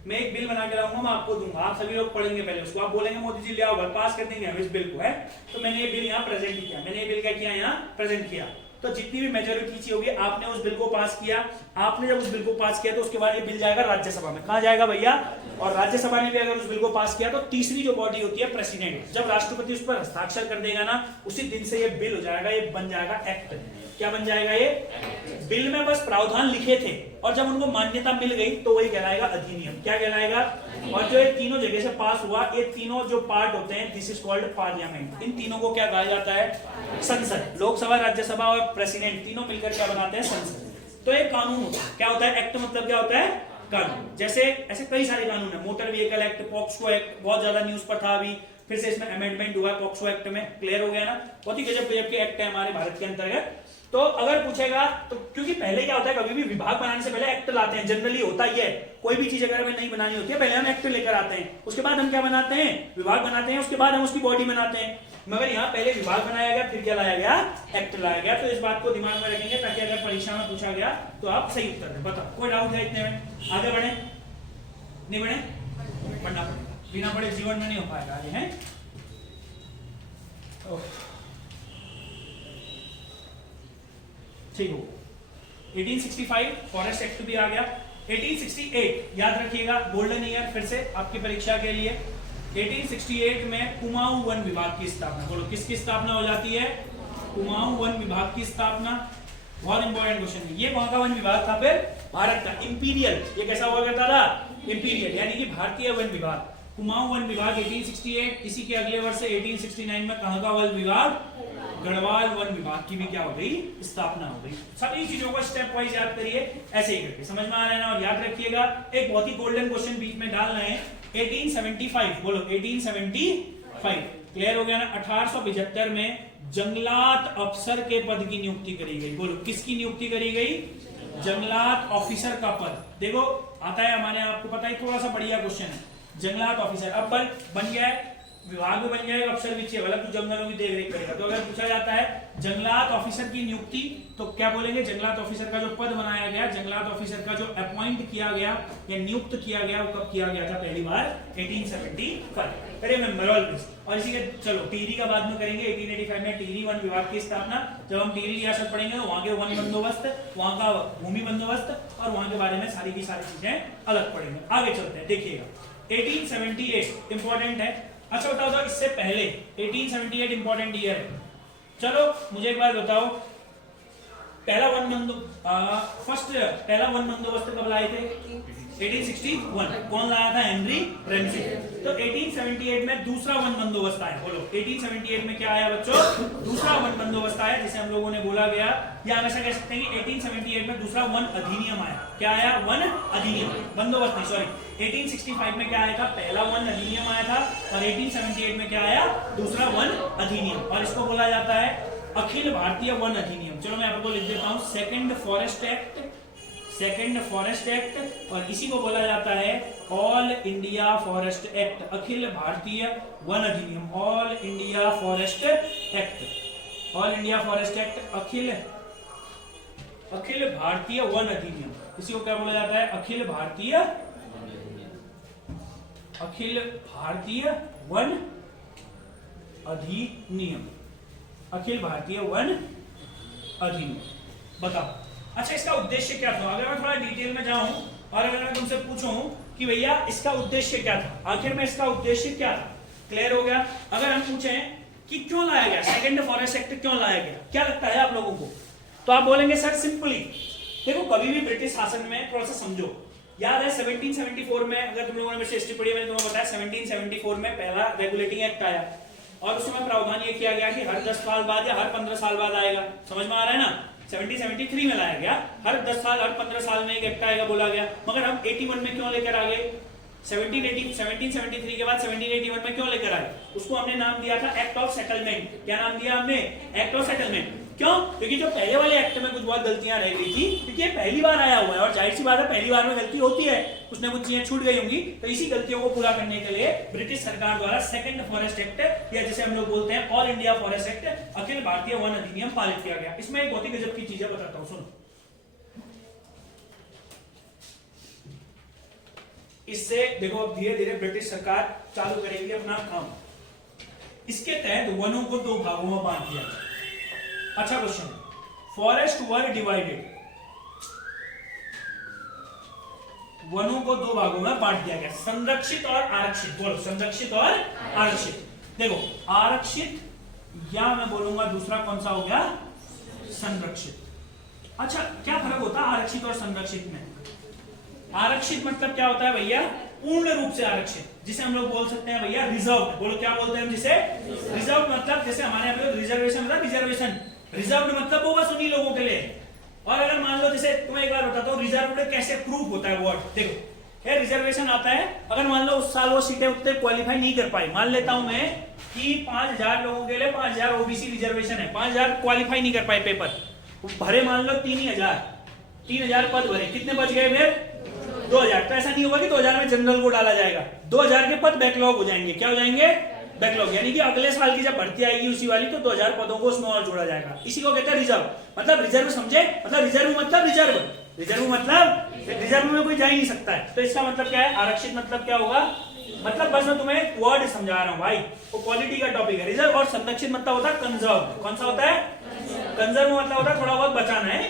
मैं एक बिल बना के लाऊंगा, मैं आपको दूंगा, आप सभी लोग पढ़ेंगे पहले उसको, आप बोलेंगे मोदी जी ले आओ, पास कर देंगे हम इस बिल को, है। तो मैंने ये बिल यहाँ प्रेजेंट किया, मैंने ये बिल क्या किया, यहाँ प्रेजेंट किया। तो जितनी भी मेजोरिटी चाहिए होगी, आपने उस बिल को पास किया। आपने जब उस बिल को पास किया तो उसके बाद ये बिल जाएगा राज्यसभा में। कहां जाएगा भैया? और राज्यसभा ने भी अगर उस बिल को पास किया तो तीसरी जो बॉडी होती है प्रेसिडेंट, जब राष्ट्रपति उस पर हस्ताक्षर कर देगा ना, उसी दिन से ये बिल हो जाएगा, ये बन जाएगा एक्ट। क्या बन जाएगा? ये बिल में बस प्रावधान लिखे थे और जब उनको मान्यता मिल गई तो वही कहलाएगा अधिनियम। क्या कहलाएगा? और जो ये तीनों जगह से पास हुआ, ये तीनों जो पार्ट होते हैं, दिस इज कॉल्ड पार्लियामेंट। इन तीनों को क्या कहा जाता है? संसद। लोकसभा, राज्यसभा और प्रेसिडेंट तीनों मिलकर क्या बनाते हैं? संसद। तो एक कानून होता है। क्या होता है? एक्ट मतलब क्या होता है? कानून। जैसे ऐसे कई सारे कानून है, motor vehicle act, POCSO act, बहुत ज्यादा न्यूज पर था अभी, फिर से इसमें अमेंडमेंट हुआ पॉक्सो एक्ट में। क्लियर हो गया ना? बहुत ही गजब गजब के एक्ट है हमारे भारत के अंतर्गत। तो अगर पूछेगा तो, क्योंकि पहले क्या होता है, कभी भी विभाग बनाने से पहले एक्ट लाते हैं, जनरली होता ही है। कोई भी चीज अगर हमें नहीं बनानी होती है, पहले हम एक्ट लेकर आते हैं, उसके बाद हम क्या बनाते हैं? विभाग बनाते हैं, उसके बाद हम उसकी बॉडी बनाते हैं। मगर यहाँ पहले विभाग बनाया गया, फिर क्या लाया गया? एक्ट लाया गया। तो इस बात को दिमाग में रखेंगे ताकि अगर परीक्षा में पूछा गया तो आप सही उत्तर दें। बताओ, कोई डाउट है इतने में? आगे बढ़े? नहीं बढ़े? पढ़ना पड़ेगा, बिना पढ़े जीवन में नहीं हो पाएगा आगे, है। ठीक हो। 1865 फॉरेस्ट एक्ट भी आ गया। 1868 याद रखिएगा, गोल्डन ईयर फिर से आपकी परीक्षा के लिए। 1868 में कुमाऊं वन विभाग की स्थापना। बोलो, किसकी स्थापना हो जाती है? कुमाऊं वन विभाग की स्थापना। बहुत इंपॉर्टेंट क्वेश्चन है ये। कौन का वन विभाग था? फिर भारत का इंपीरियल। ये कैसा हुआ करता था? इंपीरियल, यानी कि भारतीय वन विभाग। कुमाऊं वन विभाग 1868। इसी के अगले वर्ष 1869 में कहां का वन विभाग? गढ़वाल वन विभाग की भी क्या हो गई? स्थापना हो गई। सभी चीजों को स्टेप वाइज याद करिए, ऐसे ही करके समझ में आ रहा है ना। और याद रखिएगा, एक बहुत ही गोल्डन क्वेश्चन बीच में डालना है। 1875 बोलो, 1875 क्लियर हो गया ना। 1875 में जंगलात अफसर के पद की नियुक्ति करी गई। बोलो, किसकी नियुक्ति करी गई? जंगलात ऑफिसर का पद। देखो आता है हमारे, आपको पता है, थोड़ा सा बढ़िया क्वेश्चन है। जंगलात ऑफिसर अब बन गया है, विभाग में बन जाएगा, अफसर भी चाहिए, मतलब तो जंगलों की देख रेख करेगा। तो अगर पूछा जाता है जंगलात ऑफिसर की नियुक्ति, तो क्या बोलेंगे? जंगलात ऑफिसर का जो पद बनाया गया, जंगलात ऑफिसर का जो अपॉइंट किया गया या नियुक्त किया गया, वो कब किया गया था? पहली बार 1875। करिए मेमोरियल। और इसी के चलो टिहरी का बाद में करेंगे। 1885 में टिहरी वन विभाग की स्थापना। जब हम टिहरी रियासत पढ़ेंगे तो वहां के वन बंदोबस्त, वहां का भूमि बंदोबस्त और वहां के बारे में सारी की सारी चीजें अलग पढ़ेंगे। आगे चलते हैं, देखिएगा 1878 इंपॉर्टेंट है। अच्छा बताओ तो इससे पहले 1878 इंपॉर्टेंट ईयर है। चलो मुझे एक बात बताओ, पहला वन बंदोबस्त कब लाए थे? 1861। कौन लाया था? Henry Ramsay. तो 1878 में दूसरा वन बंदोबस्त आया। बोलो, 1878 में क्या आया बच्चों? दूसरा वन बंदोबस्त आया, जिसे हम लोगों ने बोला गया, या हमेशा कह सकते हैं कि 1878 में दूसरा वन अधिनियम आया। क्या आया? वन अधिनियम, बंदोबस्त नहीं, सॉरी। 1865 में क्या आया था? पहला वन अधिनियम आया था। और 1878 में क्या आया? दूसरा वन अधिनियम। और इसको बोला जाता है अखिल भारतीय वन अधिनियम। चलो मैं आपको लिख देता हूं, second forest act, second forest act. और इसी को बोला जाता है ऑल इंडिया फॉरेस्ट एक्ट, अखिल भारतीय वन अधिनियम, all India forest act, all India forest act, अखिल भारतीय वन अधिनियम। इसी को क्या बोला जाता है? अखिल भारतीय वन अधिनियम, अखिल भारतीय वन अधिनियम। बताओ, अच्छा इसका उद्देश्य क्या था? अगर मैं थोड़ा डिटेल में जाऊं और अगर मैं तुमसे पूछूं कि भैया इसका उद्देश्य क्या था, आखिर में इसका उद्देश्य क्या था? क्लियर हो गया? अगर हम पूछें कि क्यों लाया गया सेकंड फॉरेस्ट एक्ट, क्यों लाया गया, क्या लगता है आप लोगों को? तो आप बोलेंगे सर सिंपली देखो, कभी भी ब्रिटिश शासन में थोड़ा सा समझो, याद है 1774 में, अगर तुम लोगों ने मेरे से हिस्ट्री पढ़ी, मैंने तुम्हें बताया 1774 में पहला रेगुलेटिंग एक्ट आया और उसमें प्रावधान ये किया गया कि हर 10 साल बाद या हर 15 साल बाद आएगा। समझ में आ रहा है ना? 1773 में लाया गया, हर 10 साल हर 15 साल में एक एक्ट आएगा बोला गया। मगर हम 81 में क्यों लेकर आ गए? 1773 के बाद 1781 में क्यों लेकर आए? उसको हमने नाम दिया था एक्ट ऑफ सेटलमेंट। क्या नाम दिया हमने? Act of settlement. क्यों? क्योंकि जो पहले वाले एक्ट में कुछ बहुत गलतियां रह गई थी, क्योंकि ये पहली बार आया हुआ है और जाहिर सी बात है पहली बार में गलती होती है, कुछ ना कुछ चीजें छूट गई होंगी, तो इसी गलतियों को पूरा करने के लिए ब्रिटिश सरकार द्वारा सेकंड फॉरेस्ट एक्ट या जिसे हम लोग बोलते हैं ऑल इंडिया फॉरेस्ट एक्ट, अखिल भारतीय वन अधिनियम पारित किया गया। इसमें एक बहुत ही गजब की चीजें बताता हूं, सुनो। इससे देखो अब धीरे धीरे ब्रिटिश सरकार चालू करेगी अपना काम। इसके तहत वनों को दो भागों में बांट दिया गया। अच्छा क्वेश्चन, फॉरेस्ट वर डिवाइडेड, वनों को दो भागों में बांट दिया गया, संरक्षित और आरक्षित। बोलो संरक्षित और आरक्षित। देखो आरक्षित या मैं बोलूंगा दूसरा कौन सा हो गया, संरक्षित। अच्छा क्या फर्क होता है आरक्षित और संरक्षित में? आरक्षित मतलब क्या होता है भैया, पूर्ण रूप से आरक्षित, जिसे हम लोग बोल सकते हैं भैया रिजर्व। बोलो क्या बोलते हैं हम जिसे? रिजर्व। मतलब जैसे हमारे यहाँ पे रिजर्वेशन मतलब रिजर्वेशन, रिजर्व मतलब वो बस उन्हीं लोगों के लिए। और अगर मान लो जैसे तुम्हें एक बार बताता हूँ रिजर्व कैसे प्रूफ होता है वर्ड। देखो ये रिजर्वेशन आता है, अगर मान लो उस साल वो सीटें उतने क्वालिफाई नहीं कर पाई, मान लेता हूं मैं कि 5000 लोगों के लिए 5000 ओबीसी रिजर्वेशन है, 5000 क्वालिफाई नहीं कर पाए पेपर, भरे मान लो 3000 पद भरे, कितने बच गए फिर 2000। तो ऐसा नहीं होगा कि 2000 में जनरल को डाला जाएगा, 2000 के पद बैकलॉग हो जाएंगे। क्या हो जाएंगे? बैकलॉग। यानी कि अगले साल की जब भर्ती आएगी उसी वाली, तो 2000 पदों को उसमें और जोड़ा जाएगा। इसी को कहते हैं रिजर्व। मतलब रिजर्व समझे, मतलब रिजर्व मतलब रिजर्व, रिजर्व मतलब रिजर्व में कोई जा ही नहीं सकता है। तो इसका मतलब क्या है? आरक्षित मतलब क्या होगा? मतलब बस मैं तुम्हें वर्ड समझा रहा हूं भाई, वो क्वालिटी का टॉपिक है। रिजर्व और संरक्षित मतलब होता है कंजर्व। कौन सा होता है? कंजर्व मतलब होता है थोड़ा बहुत बचाना है,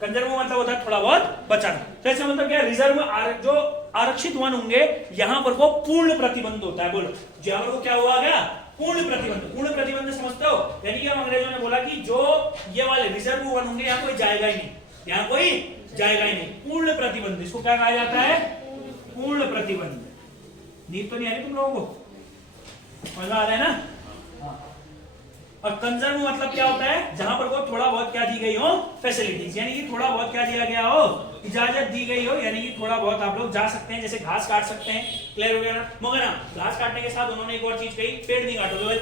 कंजर्व मतलब होता है थोड़ा बहुत बचाना। तो इसका मतलब क्या है? रिजर्व जो आरक्षित वन होंगे यहां पर वो पूर्ण प्रतिबंध होता है। बोलो जहां पर वो क्या हुआ गया? पूर्ण प्रतिबंध। पूर्ण प्रतिबंध समझते हो? यानी कि हम अंग्रेजों ने बोला कि जो ये वाले रिजर्व वन होंगे यहाँ कोई जाएगा ही नहीं, यहाँ कोई जाएगा ही नहीं। पूर्ण प्रतिबंध, इसको क्या कहा जाता है? पूर्ण प्रतिबंध। नींद तो नहीं आ रही तुम लोगों को? मजा आ रहा है ना? और कंजर्व मतलब क्या होता है? जहां पर वो थोड़ा बहुत क्या दी गई हो? फैसिलिटीज, यानी कि थोड़ा बहुत क्या दिया गया हो? इजाजत दी गई हो, यानी कि थोड़ा बहुत आप लोग जा सकते हैं, जैसे घास काट सकते हैं, क्लियर हो गया ना? मगर घास काटने के साथ उन्होंने एक और चीज कही, पेड़ नहीं काटोगे भाई।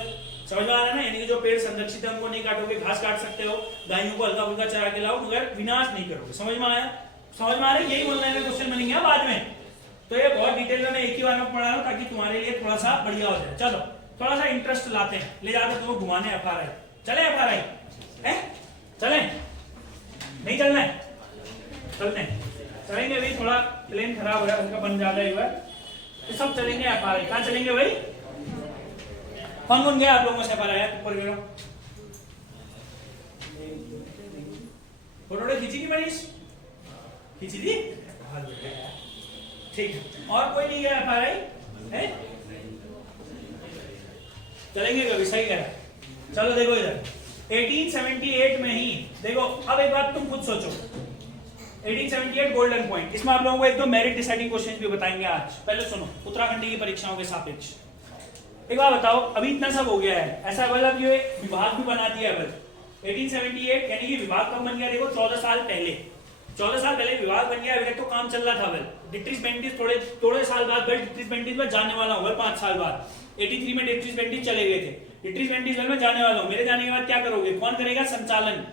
समझ में आ रहा है ना? यानी कि जो पेड़ संरक्षित है उनको नहीं काटोगे, घास काट सकते हो, गायों को हल्का फुल्का चरा के लाओ, मगर विनाश नहीं करोगे। समझ में आया? समझ में आ रहा है? यही ऑनलाइन में क्वेश्चन बनेंगे बाद में, तो ये बहुत डिटेल में मैं एक ही बार में पढ़ा रहा हूं ताकि तुम्हारे लिए थोड़ा सा बढ़िया हो जाए। चलो थोड़ा सा इंटरेस्ट लाते हैं, ले जाते तुम्हें घुमाने FRI। चले FRI? चले? नहीं चलना है? चलते हैं, चलेंगे भाई। थोड़ा प्लेन खराब हो रहा है, उसका बन जाता है एक बार, तो सब चलेंगे FRI। कहाँ चलेंगे भाई? कौन गया आप लोगों से FRI? ऊपर गिरो, फोटो खींची की मनीष? खींची थी? ठीक है। और कोई नहीं गया FRI है? चलेंगे कभी? सही कह रहा है। चलो देखो इधर 1878 में ही देखो। अब एक बात तुम खुद सोचो, 1878 गोल्डन पॉइंट, इसमें आप लोगों को एक दो मेरिट डिसाइडिंग क्वेश्चन भी बताएंगे आज। पहले सुनो, उत्तराखंड की परीक्षाओं के सापेक्ष एक बात बताओ, अभी इतना सब हो गया है, ऐसा बोला कि विभाग भी बना दिया है। 1878 यानी कि विभाग कब बन गया? देखो 14 साल पहले, 14 साल पहले विभाग बन गया। अभी तक तो काम चल रहा था। वेल डिट्रिस बेंटिस थोड़े साल बाद वेल डिट्रिस बेंटिस में जाने वाला हूँ 5 साल बाद। 83 में डिट्रिस बेंटिस चले गए थे, डिट्रिस बेंटिस वेल में जाने वाला हूँ। मेरे जाने के बाद क्या करोगे? कौन करेगा संचालन?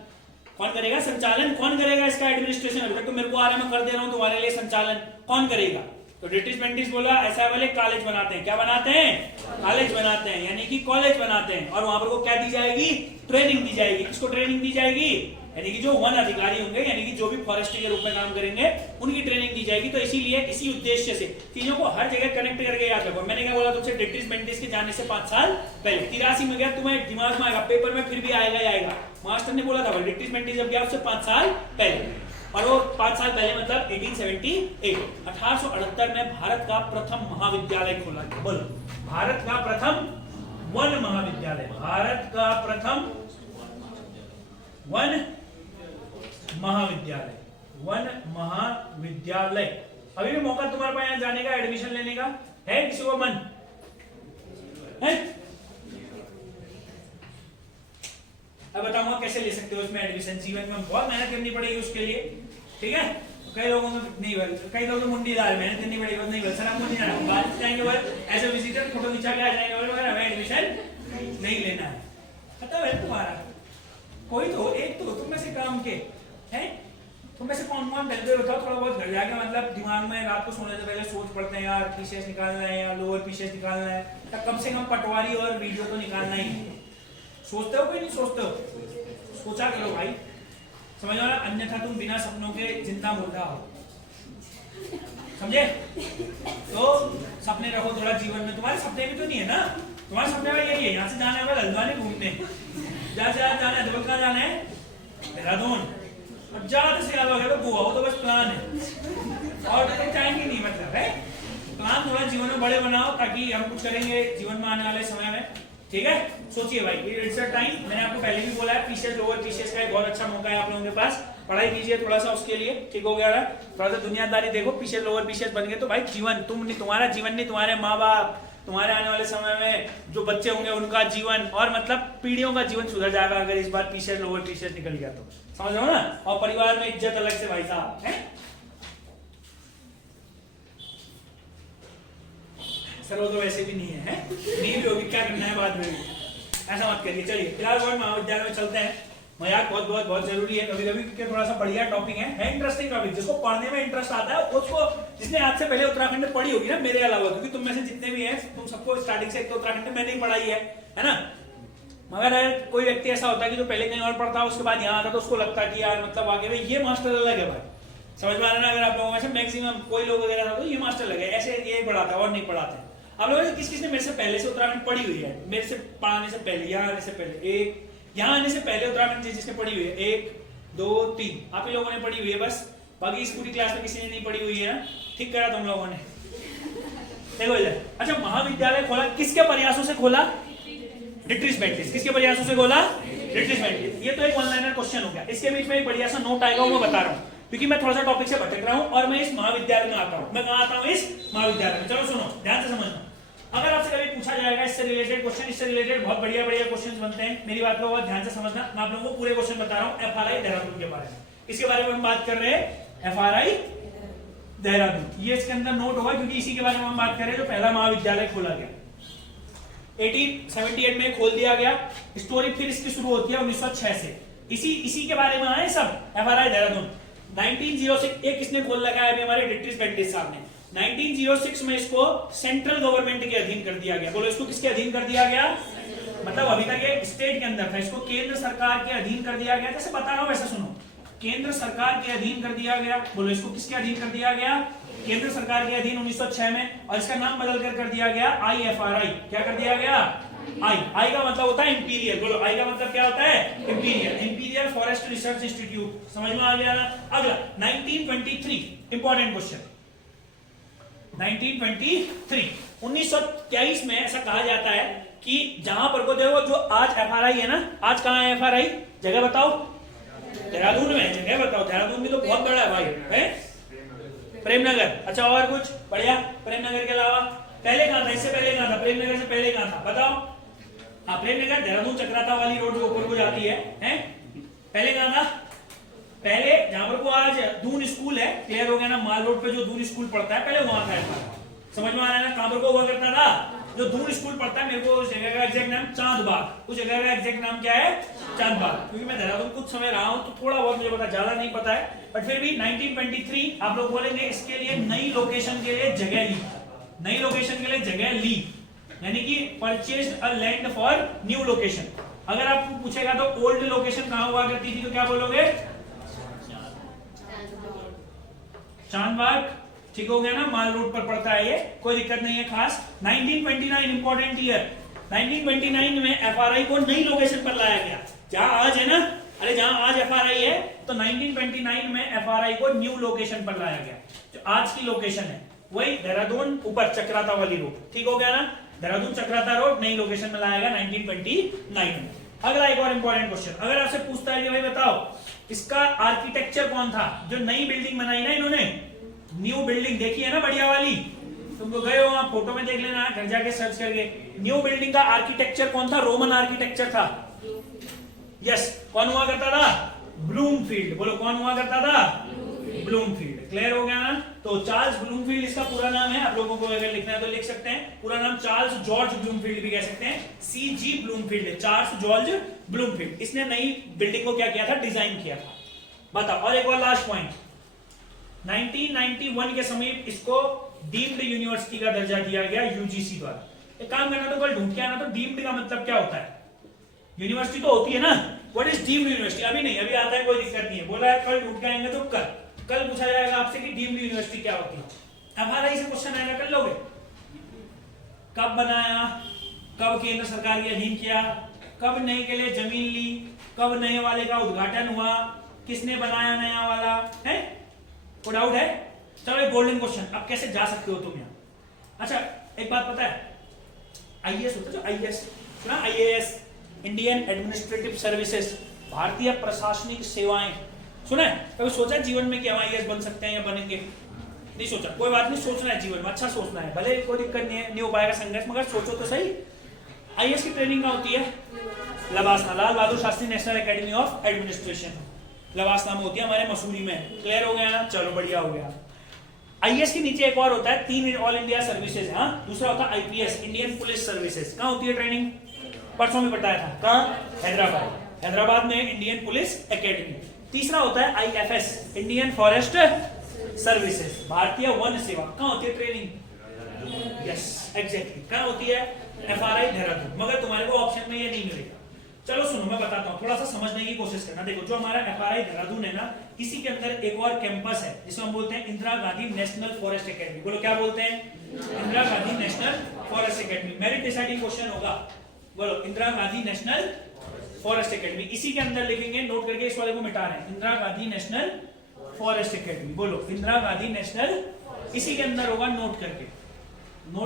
कौन करेगा संचालन? कौन करेगा इसका एडमिनिस्ट्रेशन? अभी तक तो मेरे को आ रहा है, मैं कर दे रहा हूँ तुम्हारे लिए संचालन। कौन करेगा? तो डिट्रिस बेंटिस बोला ऐसा वाले कॉलेज बनाते हैं। क्या बनाते हैं? कॉलेज बनाते हैं, यानी कि कॉलेज बनाते हैं। और वहां पर को क्या दी जाएगी? ट्रेनिंग दी जाएगी। किसको ट्रेनिंग दी जाएगी? यानी कि जो वन अधिकारी होंगे, यानी कि जो भी फॉरेस्ट्री के रूप में काम करेंगे, उनकी ट्रेनिंग दी जाएगी। तो इसीलिए इसी उद्देश्य से चीजों को हर जगह कनेक्ट करके याद रखो। मैंने क्या बोला तुमसे? डिट्रिस बेंटिस के जाने से 5 साल पहले 83 में गया, तुम्हें दिमाग में आएगा, पेपर में फिर भी आएगा ही आएगा। मास्टर ने बोला था डिट्रिस बेंटिस जब गया उससे 5 साल पहले, और वो 5 साल पहले मतलब 1878। 1878 में भारत का प्रथम महाविद्यालय खोला गया। बोलो भारत का प्रथम वन महाविद्यालय, भारत का प्रथम वन महाविद्यालय, वन महाविद्यालय। अभी भी मौका तुम्हारे पास यहाँ जाने का, एडमिशन लेने का है? किसी को मन है? अब बताऊंगा कैसे ले सकते हो इसमें एडमिशन। जीवन में बहुत मेहनत करनी पड़ेगी उसके लिए, ठीक है? कई लोगों में नहीं भाई, कई लोग तो मुंडीदार मेहनत करनी पड़ेगी, नहीं भाई सर हम मुंडी जाना, बाद जाएंगे भाई ऐसे विजिटर फोटो खिंचा के आ जाएंगे, हमें एडमिशन नहीं लेना है। खत्म है तुम्हारा। कोई तो एक तो तुम में से काम के हैं, तुम में से कौन कौन पहले बताओ थोड़ा बहुत घर जाके, मतलब दिमाग में रात को सोने से पहले सोच पड़ते हैं यार पीसेस निकालना है या लोअर पीसेस निकालना है, या कम से कम पटवारी और वीडियो तो निकालना ही है। सोचते हो कि नहीं सोचते हो? सोचा करो भाई, समझ लो ना, अन्यथा तुम बिना सपनों के जिंदा मुर्दा हो, समझे? तो सपने रखो थोड़ा जीवन में। तुम्हारे सपने भी तो नहीं है ना, तुम्हारे सपने में यही है यहाँ से जाना है हल्द्वानी घूमने, जहाँ से जाना है जबल कहाँ जाना है, देहरादून, अब ज्यादा से ज्यादा हो गया तो गोवा, हो तो बस प्लान है और तो चाहेंगे नहीं, मतलब है प्लान थोड़ा जीवन में बड़े बनाओ ताकि हम कुछ करेंगे जीवन में आने वाले समय में, ठीक है? सोचिए भाई, इट्स अ टाइम, मैंने आपको पहले भी बोला है पीसीएस लोअर पीसीएस का एक बहुत अच्छा मौका है आप लोगों के पास, पढ़ाई कीजिए थोड़ा सा उसके लिए, ठीक हो गया? थोड़ा सा दुनियादारी देखो, पीसीएस लोअर पीसीएस बन गए तो भाई जीवन तुम नहीं, तुम्हारा जीवन नहीं, तुम्हारे माँ बाप, तुम्हारे आने वाले समय में जो बच्चे होंगे उनका जीवन और मतलब पीढ़ियों का जीवन सुधर जाएगा अगर इस बार पीसीएस लोअर पीसीएस निकल गया तो, समझ रहे हो ना? और परिवार में इज्जत अलग से भाई साहब है, सर वो तो वैसे भी नहीं है, नहीं भी होगी, क्या करना है बाद में, ऐसा मत करिए। चलिए फिलहाल वर्ड महाविद्यालय में चलते हैं, मजाक बहुत बहुत बहुत जरूरी है कभी कभी क्योंकि थोड़ा सा बढ़िया टॉपिक है इंटरेस्टिंग टॉपिक, जिसको पढ़ने में इंटरेस्ट आता है उसको, जिसने आज से पहले उत्तराखंड में पढ़ी होगी ना मेरे अलावा, क्योंकि तुम में से जितने भी हैं तुम सबको स्टार्टिंग से एक तो उत्तराखंड में मैंने ही पढ़ाई है ना? मगर अगर कोई व्यक्ति ऐसा होता है कि जो पहले कहीं और पढ़ता है उसके बाद यहाँ आता तो उसको लगता है कि यार मतलब आगे में ये मास्टर अलग है भाई, समझ में आ रहा है ना? अगर आप लोगों में से मैक्सिमम कोई लोग वगैरह था तो ये मास्टर अलग है, ऐसे ये पढ़ाता है और नहीं पढ़ाते। आप लोगों में किस किसने मेरे से पहले से उत्तराखंड पढ़ी हुई है, मेरे से पढ़ाने से पहले, यहाँ आने से पहले, एक यहाँ आने से पहले उत्तराखंड जिसने पढ़ी हुई है, 1 2 3 आप ही लोगों ने पढ़ी हुई है बस, बाकी इस पूरी क्लास में किसी ने नहीं पढ़ी हुई है, ठीक करा तुम लोगों ने, देखो इधर। अच्छा, महाविद्यालय खोला किसके प्रयासों से खोला? डिट्रिस मेंटिस। किसके प्रयासों से खोला? डिट्रिस मेंटिस। ये तो एक वन लाइनर क्वेश्चन हो गया, इसके बीच में एक बढ़िया सा नोट आएगा, वो बता रहा हूँ क्योंकि मैं थोड़ा सा टॉपिक से भटक रहा हूँ और मैं इस महाविद्यालय में आता हूँ। मैं कहाँ आता हूँ? इस महाविद्यालय में। चलो सुनो, ध्यान से समझना, अगर आपसे कभी पूछा जाएगा इससे रिलेटेड क्वेश्चन, इससे रिलेटेड बहुत बढ़िया बढ़िया क्वेश्चंस बनते हैं, मेरी बात को बहुत ध्यान से समझना। मैं आप लोगों को पूरे क्वेश्चन बता रहा हूँ एफआरआई देहरादून के बारे में। इसके बारे में हम बात कर रहे हैं, एफआरआई देहरादून, ये इसके अंदर नोट होगा क्योंकि इसी के बारे में हम बात कर रहे हैं जो पहला महाविद्यालय खोला गया 1878 में खोल दिया गया। स्टोरी फिर इसकी शुरू होती है 1906 से, इसी के बारे में आए सब, एफआरआई देहरादून। 1906 एक किसने खोल लगाया अभी हमारे डिट्रिस मेंटिस साहब ने। 1906 में इसको सेंट्रल गवर्नमेंट के अधीन कर दिया गया। बोलो इसको किसके अधीन कर दिया गया? मतलब अभी तक ये स्टेट के अंदर था, इसको केंद्र सरकार के अधीन कर दिया गया। जैसे बता रहा हूं वैसे सुनो, केंद्र सरकार के अधीन कर दिया गया। बोलो इसको किसके अधीन कर दिया गया? केंद्र सरकार के अधीन 1906 में, और इसका नाम बदलकर कर दिया गया IFRI। क्या कर दिया गया? आई का मतलब होता है इंपीरियल। बोलो आई का मतलब क्या होता है? Imperial, imperial forest research institute. समझ में आ गया ना? अगला 1923, इंपॉर्टेंट क्वेश्चन। 1923 में ऐसा कहा जाता है कि जहां पर को देखो जो आज एफआरआई है ना, आज कहां है एफआरआई? जगह बताओ। देहरादून में जगह बताओ। देहरादून भी तो बहुत बड़ा है भाई, है प्रेमनगर। अच्छा और कुछ बढ़िया? प्रेमनगर के अलावा पहले कहां था? इससे पहले कहां था? प्रेमनगर से पहले कहां था बताओ? हाँ प्रेमनगर, देहरादून चक्राता वाली रोड जो ऊपर को जाती है, पहले कहां था? पहले जहां पर को आज दून स्कूल है, क्लियर हो गया ना? माल रोड पे जो दून स्कूल पड़ता है, पहले वहां था। समझ में आ रहा है ना? कहां पर को हुआ करता था? जो दून स्कूल पड़ता है, मेरे को उस जगह का एग्जैक्ट नाम चांदबाग, उस जगह का एग्जैक्ट नाम क्या है? चांदबाग। क्योंकि मैं देहरादून कुछ समय रहा हूं तो थोड़ा बहुत मुझे पता, ज्यादा नहीं पता है, बट फिर भी 1923 आप लोग बोलेंगे इसके लिए नई लोकेशन के लिए जगह ली, नई लोकेशन के लिए जगह ली, यानी कि purchased a land for new location. अगर आपको पूछेगा तो ओल्ड लोकेशन कहां हुआ करती थी तो क्या बोलोगे? चांदबाग। ठीक हो गया ना? माल रोड पर पड़ता है ये, कोई दिक्कत नहीं है खास। 1929 इंपॉर्टेंट ईयर। 1929 में एफआरआई को नई लोकेशन पर लाया गया, जहां आज है ना, अरे जहां आज एफआरआई है, तो 1929 में एफआरआई को न्यू लोकेशन पर लाया गया। जो आज की लोकेशन है वही देहरादून ऊपर चक्राता वाली रोड। ठीक हो गया ना? देहरादून चक्राता रोड नई लोकेशन में लाया गया 1929 में। अगला एक और इंपॉर्टेंट क्वेश्चन, अगर आपसे पूछता है कि भाई बताओ इसका आर्किटेक्चर कौन था? जो नई बिल्डिंग बनाई ना इन्होंने, न्यू बिल्डिंग देखी है ना बढ़िया वाली, तुम तो गए हो वहां, फोटो में देख लेना, घर जाके सर्च करके। न्यू बिल्डिंग का आर्किटेक्चर कौन था? रोमन आर्किटेक्चर था। यस, कौन हुआ करता था? ब्लूमफील्ड। बोलो कौन हुआ करता था? ब्लूमफील्ड। क्लियर हो गया ना? तो चार्ल्स ब्लूमफील्ड इसका पूरा नाम है, आप लोगों को अगर लिखना है तो लिख सकते हैं, पूरा नाम चार्ल्स जॉर्ज ब्लूमफील्ड भी कह सकते हैं, CG ब्लूमफील्ड है, चार्ल्स जॉर्ज ब्लूमफील्ड। इसने नई बिल्डिंग को क्या किया था, डिजाइन किया था। बताओ, और एक और लास्ट पॉइंट, 1991 के समीप इसको डीम्ड यूनिवर्सिटी का दर्जा दिया गया यूजीसी द्वारा। एक काम करना, तो कल ढूंढ के आना, तो डीम्ड का मतलब क्या होता है? यूनिवर्सिटी तो होती है ना, व्हाट इज डीम्ड यूनिवर्सिटी? अभी नहीं, अभी आता है, कोई दिक्कत नहीं है, बोला है कल ढूंढ के आएंगे तो कल पूछा जाएगा आपसे कि डीम्ड यूनिवर्सिटी क्या होती है। FRI से क्वेश्चन आएगा, कर लोगे? कब बनाया, कब केंद्र सरकार के अधीन किया, कब नए के लिए जमीन ली, कब नए वाले का उद्घाटन हुआ, किसने बनाया नया वाला है? कोई डाउट है? चलो एक गोल्डन क्वेश्चन, अब कैसे जा सकते हो तुम यहाँ? अच्छा एक बात पता है, IAS होता है जो IAS सुना, IAS इंडियन एडमिनिस्ट्रेटिव सर्विसेज, भारतीय प्रशासनिक सेवाएं, सुना है? कभी सोचा है जीवन में कि हम IAS बन सकते हैं या बनेंगे? नहीं सोचा, कोई बात नहीं, सोचना है जीवन में, अच्छा सोचना है, भले कोई दिक्कत नहीं हो पाएगा संघर्ष, मगर सोचो तो सही। IAS की ट्रेनिंग कहाँ होती है? Lavasa, Lal Bahadur Shastri national academy of administration, Lavasa में होती है, हमारे मसूरी में। क्लियर हो गया ना? चलो बढ़िया हो गया। IAS के नीचे एक और होता है, 3 ऑल इंडिया सर्विसेज है, दूसरा होता है IPS इंडियन पुलिस सर्विसेज। कहाँ होती है ट्रेनिंग? परसों में बताया था, कहाँ? हैदराबाद, हैदराबाद में इंडियन पुलिस एकेडमी। तीसरा होता है IFS इंडियन फॉरेस्ट सर्विसेज, भारतीय वन सेवा। कहाँ होती है ट्रेनिंग? यस एग्जैक्टली, कहाँ होती है? FRI देहरादून, मगर तुम्हारे को ऑप्शन में ये नहीं मिलेगा। चलो सुनो मैं बताता हूँ, थोड़ा सा समझने की कोशिश करना। देखो जो हमारा FRI देहरादून है ना, इसी के अंदर एक और कैंपस है जिसको हम बोलते हैं Indira Gandhi national forest academy. बोलो क्या बोलते हैं? Indira Gandhi national forest academy. Merit deciding question होगा, बोलो Indira Gandhi national forest academy. इसी के अंदर लिखेंगे, नोट करके इस वाले को मिटा रहे हैं, Indira Gandhi national forest academy. बोलो इंदिरा गांधी नेशनल, इसी के अंदर होगा, नोट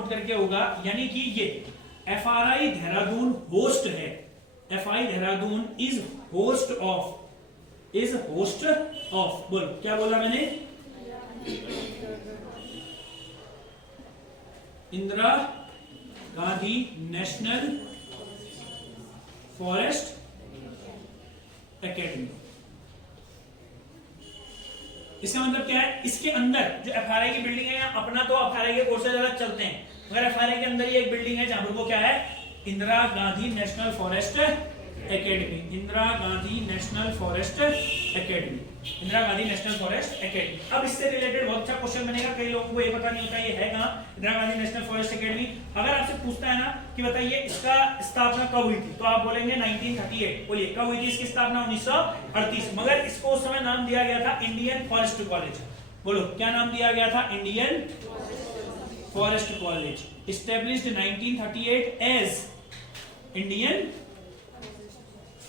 करके होगा। यानी कि ये FRI देहरादून होस्ट है, FI Dehradun is host of, बोलो क्या बोला मैंने? Indira Gandhi national forest academy. इसका मतलब क्या है? इसके अंदर जो FRI की बिल्डिंग है, अपना तो FRI के कोर्सेज अलग चलते हैं, मगर FRI के अंदर ये एक बिल्डिंग है जहां पर वो क्या है? Indira Gandhi national forest academy, Indira Gandhi national forest academy, Indira Gandhi national forest academy. अब इससे रिलेटेड बहुत अच्छा क्वेश्चन बनेगा, कई लोगों को ये पता नहीं होता ये है कहां, Indira Gandhi national forest academy. अगर आपसे पूछता है ना कि बताइए इसका स्थापना कब हुई थी, तो आप बोलेंगे 1938। बोलिए कब हुई थी इसकी स्थापना? 1938। मगर इसको उस समय नाम दिया गया था इंडियन फॉरेस्ट कॉलेज। बोलो क्या नाम दिया गया था? Indian forest college, established 1938 as Indian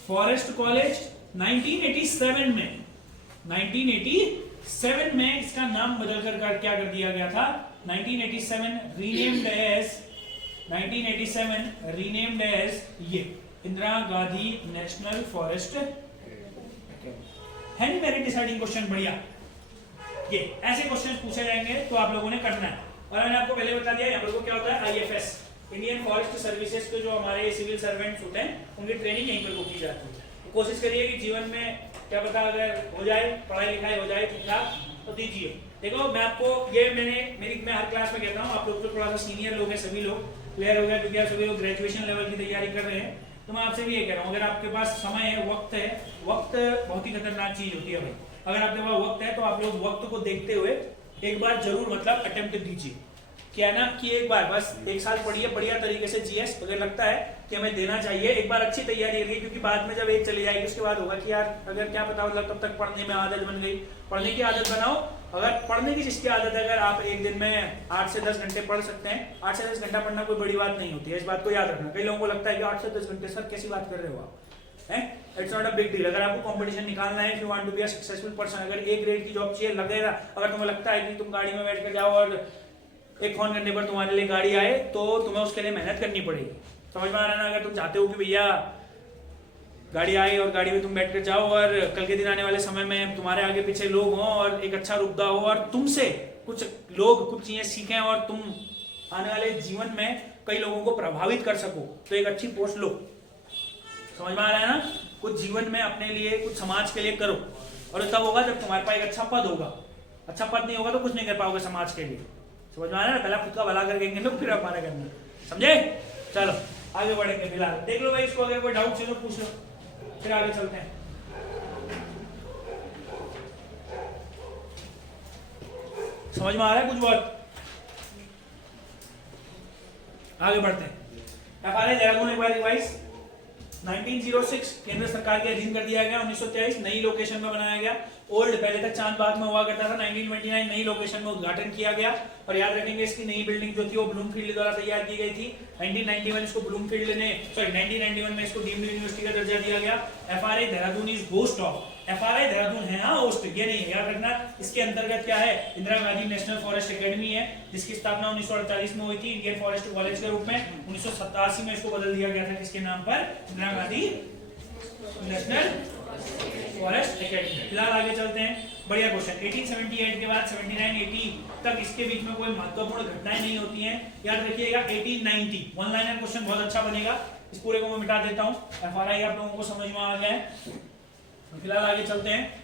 forest college. 1987 में इसका नाम बदलकर क्या कर दिया गया था? 1987 रीनेम्ड एज ये इंदिरा गांधी नेशनल फॉरेस्ट। है नहीं मेरिट डिसाइडिंग क्वेश्चन? बढ़िया, ये ऐसे क्वेश्चन पूछे जाएंगे तो आप लोगों ने करना है। और मैंने आपको पहले बता दिया यहाँ पर क्या होता है, IFS इंडियन फॉरेस्ट सर्विसेज के जो हमारे सिविल सर्वेंट्स होते हैं उनकी ट्रेनिंग यहीं पर की जाती है। तो कोशिश करिए कि जीवन में क्या पता अगर हो जाए, पढ़ाई लिखाई हो जाए ठीक ठाक तो दीजिए। देखो मैं आपको ये मैं हर क्लास में कहता हूँ, आप लोग जो थोड़ा सा सीनियर लोग हैं सभी लोग क्लियर हो गया, क्योंकि आप सभी लोग ग्रेजुएशन लेवल की तैयारी कर रहे हैं, तो मैं आपसे भी ये कह रहा हूँ अगर आपके पास समय है, वक्त बहुत ही खतरनाक चीज होती है भाई। अगर आपके पास वक्त है तो आप लोग वक्त को देखते हुए एक बार जरूर मतलब अटेम्प्ट दीजिए। क्या ना कि एक बार बस 1 साल पढ़िए बढ़िया तरीके से GS, अगर लगता है कि हमें देना चाहिए एक बार अच्छी तैयारी करिए, क्योंकि बाद में जब एक चली जाएगी उसके बाद होगा कि यार अगर क्या पता मतलब तब तक पढ़ने में आदत बन गई। पढ़ने की आदत बनाओ, अगर पढ़ने की जिसकी आदत है, अगर आप एक दिन में 8 से 10 घंटे पढ़ सकते हैं, 8 से 10 घंटा पढ़ना कोई बड़ी बात नहीं होती है, इस बात को याद रखना। कई लोगों को लगता है कि 8 से 10 घंटे सर कैसी बात कर रहे हो आप, it's not a big deal. अगर आपको कंपटीशन निकालना है, if you want to be a successful person, अगर A ग्रेड की जॉब चाहिए लगेगा, अगर तुम्हें लगता है कि तुम गाड़ी में बैठ कर जाओ और एक फोन करने पर तुम्हारे लिए गाड़ी आए, तो तुम्हें उसके लिए मेहनत करनी पड़ेगी। समझ में आ रहा है ना? अगर तुम चाहते हो कि भैया गाड़ी आए और गाड़ी में तुम बैठ कर जाओ और कल के दिन आने वाले समय में तुम्हारे आगे पीछे लोग हों और एक अच्छा रुतबा हो और तुमसे कुछ लोग कुछ चीजें सीखें और तुम आने वाले जीवन में कई लोगों को प्रभावित कर सको, तो एक अच्छी पोस्ट लो। समझ में आ रहा है ना? कुछ जीवन में अपने लिए कुछ समाज के लिए करो, और तब होगा जब तुम्हारे पास एक अच्छा पद होगा। अच्छा पद नहीं होगा तो कुछ नहीं कर पाओगे समाज के लिए। समझ में आ रहा है? पहले खुद का भला करके लोग फिर हमारा करना, समझे? चलो आगे बढ़ेंगे। फिलहाल देख लो भाई इसको, अगर कोई डाउट है तो पूछ लो, फिर आगे चलते हैं। समझ में आ रहा है कुछ? बहुत आगे बढ़ते हैं। FRA देहरादून एक बार रिवाइज 1906 केंद्र सरकार के अधीन कर दिया गया। 1923 नई लोकेशन में बनाया गया। ओल्ड पहले तक चांद बाग में हुआ करता था। 1929 नई लोकेशन में उद्घाटन किया गया। और याद रखेंगे इसकी नई बिल्डिंग जो थी वो ब्लूमफील्ड द्वारा तैयार की गई थी। 1991 इसको ब्लूमफील्ड ने 1991 में इसको डीम्ड यूनिवर्सिटी का दर्जा दिया गया। FRA Dehradun is host of, FRA Dehradun है हाँ होस्ट, ये नहीं है, याद रखना। इसके अंतर्गत क्या है? Indira Gandhi national forest academy है, जिसकी स्थापना 1948 में हुई थी इंडियन फॉरेस्ट कॉलेज के रूप में। 1987 में इसको बदल दिया गया था किसके नाम पर? Indira Gandhi national forest academy. फिलहाल आगे चलते हैं। बढ़िया क्वेश्चन। 1878 के बाद 79-80 तक इसके बीच में कोई महत्वपूर्ण घटनाएं नहीं होती हैं। याद रखिएगा 1890 वन लाइनर क्वेश्चन बहुत अच्छा बनेगा। इस पूरे को मैं मिटा देता हूं। FRA आप लोगों को समझ में आ गया है। फिलहाल आगे चलते हैं।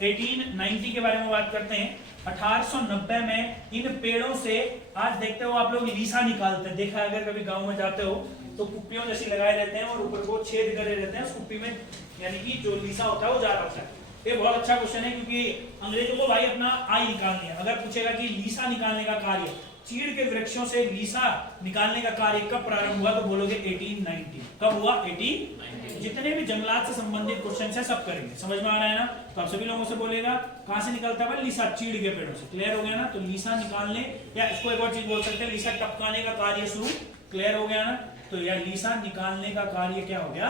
1890 के बारे में बात करते हैं। 1890 में इन पेड़ों से आज देखते हो आप लोग लीसा निकालते हैं। देखा अगर कभी गांव में जाते हो तो कुप्पियों जैसी लगाए रहते हैं और ऊपर को छेद करे रहते हैं उस कुप्पी में, यानी कि जो लीसा होता है वो जा रहा होता है। ये बहुत अच्छा क्वेश्चन है क्योंकि अंग्रेजों को भाई अपना आई निकालनी है। अगर पूछेगा कि लीसा निकालने का कार्य, चीड़ के वृक्षों से लीसा निकालने का कार्य कब प्रारंभ हुआ, तो बोलोगे 1890। कब हुआ? 1890। जितने भी जंगलात से संबंधित क्वेश्चन है सब करेंगे। समझ में आ रहा है ना? तो आप सभी लोगों से बोलेगा कहां से निकलता है? लीसा, चीड़ के पेड़ों से। क्लियर हो गया ना? तो लीसा निकालने, या इसको एक और चीज बोल सकते हैं, लीसा टपकाने का कार्य शुरू। क्लियर हो गया ना? तो यार लीसा निकालने का कार्य क्या हो गया?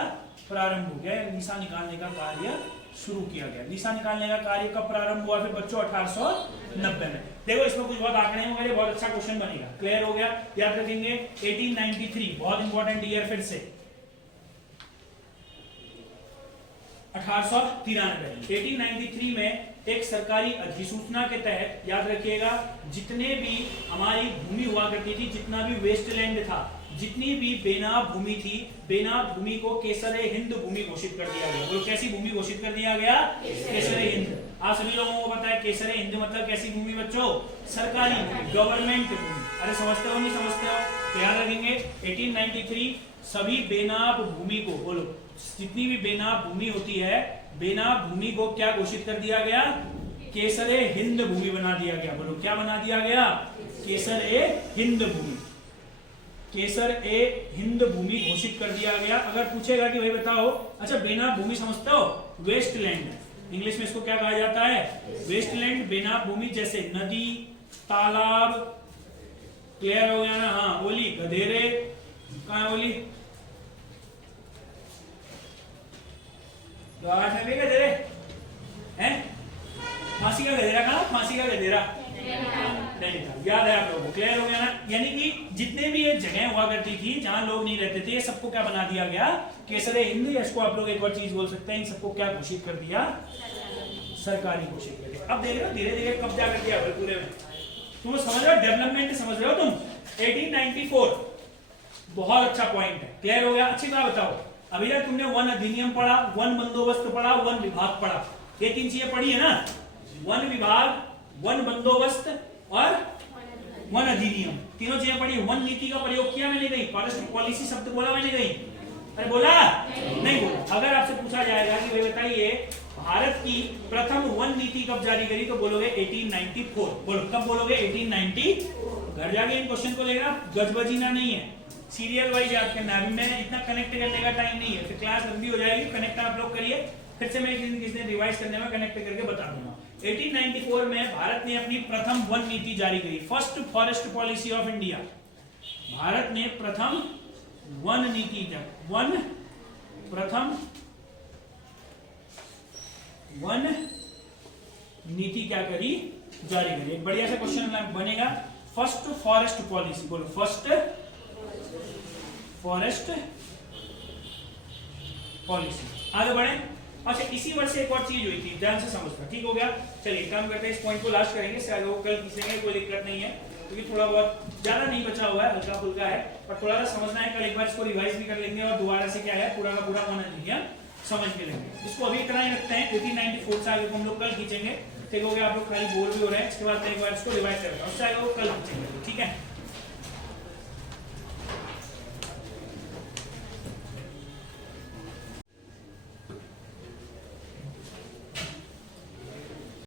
प्रारंभ हो गया। लीसा निकालने का कार्य शुरू किया गया। लीसा निकालने का कार्य कब प्रारंभ हुआ फिर बच्चों? 1890 में। देखो इसमें कुछ बहुत आंकड़े होंगे, बहुत अच्छा क्वेश्चन बनेगा। क्लियर हो गया? याद रखेंगे 1893 बहुत इंपॉर्टेंट ईयर। फिर से 1893 में एक सरकारी अधिसूचना के तहत, याद रखिएगा, जितने भी हमारी भूमि हुआ करती थी, जितना भी वेस्टलैंड था, जितनी भी बेनाम भूमि थी, बेनाम भूमि को केसरे हिंद भूमि घोषित कर दिया गया। बोलो कैसी भूमि घोषित कर दिया गया? केसरे हिंद। आप सभी लोगों को पता है केसरे हिंद मतलब कैसी भूमि बच्चों? सरकारी भूमि, गवर्नमेंट भूमि। अरे समझते हो नहीं समझते हो? तो याद रखेंगे 1893 सभी बेनाम भूमि को, बोलो जितनी भी बेनाम भूमि होती है, बेनाम भूमि को क्या घोषित कर दिया गया? केसरे हिंद भूमि बना दिया गया। बोलो क्या बना दिया गया? केसर ए हिंद भूमि, केसर ए हिंद भूमि घोषित कर दिया गया। अगर पूछेगा कि भाई बताओ, अच्छा बेनाम भूमि समझते हो? वेस्टलैंड, इंग्लिश में इसको क्या कहा जाता है? वेस्टलैंड। बेनाम भूमि जैसे नदी, तालाब। क्लियर हो गया ना? हाँ ओली, गधेरे, कहाँ है ओली? गधेरे हैं? फांसी का गधेरा कहाँ? फांसी का गधेरा नहीं था। याद है आप लोगों को? क्लियर हो गया ना? यानी कि जितने भी ये जगह हुआ करती थी जहां लोग नहीं रहते थे, ये सबको क्या बना दिया गया? केसरे हिंद। या इसको आप लोग एक और चीज बोल सकते हैं, इन सबको क्या घोषित कर दिया? सरकारी घोषित कर दिया। अब देख रहे हो धीरे धीरे कब्जा कर दिया पूरे में। तुम समझ रहे हो? डेवलपमेंट समझ रहे हो तुम? 1894 बहुत अच्छा पॉइंट है। क्लियर हो गया? अच्छी बात बताओ, अभी तक तुमने वन अधिनियम पढ़ा, वन बंदोबस्त पढ़ा, वन विभाग पढ़ा, ये तीन चीजें पढ़ी है ना? वन विभाग, वन बंदोबस्त और वन अधिनियम, तीनों चीजें पढ़ी। वन नीति का प्रयोग किया मैंने कहीं? फॉरेस्ट पॉलिसी शब्द बोला मैंने कहीं? अरे बोला नहीं बोला? अगर आपसे पूछा जाएगा कि भाई बताइए भारत की प्रथम वन नीति कब जारी करी, तो बोलोगे 1894। बोलो कब बोलोगे? 1894। घर जाके इन क्वेश्चन को लेना, गजबजीना नहीं है, सीरियल वाइज याद करना। अभी मैं इतना कनेक्ट करने का टाइम नहीं है, फिर क्लास लंबी हो जाएगी। कनेक्ट आप लोग करिए, फिर से मैं किसी ने रिवाइज करने में कनेक्ट करके बता दूंगा। 1894 में भारत ने अपनी प्रथम वन नीति जारी करी, first forest policy of India. Bharat ने प्रथम वन नीति, प्रथम वन नीति क्या करी? जारी करी। एक बढ़िया सा क्वेश्चन बनेगा, फर्स्ट फॉरेस्ट पॉलिसी। बोलो फर्स्ट फॉरेस्ट पॉलिसी। आगे बढ़े। अच्छा इसी वर्ष से एक और चीज हुई थी, ध्यान से समझना, ठीक हो गया? चलिए काम करते हैं, इस पॉइंट को लास्ट करेंगे, शायद वो कल खींचेंगे, कोई दिक्कत नहीं है, क्योंकि थोड़ा बहुत ज्यादा नहीं बचा हुआ है, हल्का फुल्का है, पर थोड़ा सा समझना है। कल एक बार इसको रिवाइज भी कर लेंगे और दोबारा से क्या है पूरा का पूरा वन अधिनियम समझ के लेंगे। इसको अभी इतना ही रखते हैं, 1894 से आगे हम लोग कल खींचेंगे। ठीक हो गया, आप लोग खाली बोर भी हो रहे हैं, इसके बाद मैं एक बार इसको रिवाइज करूंगा, उससे आगे वो कल हम चलेंगे, ठीक है।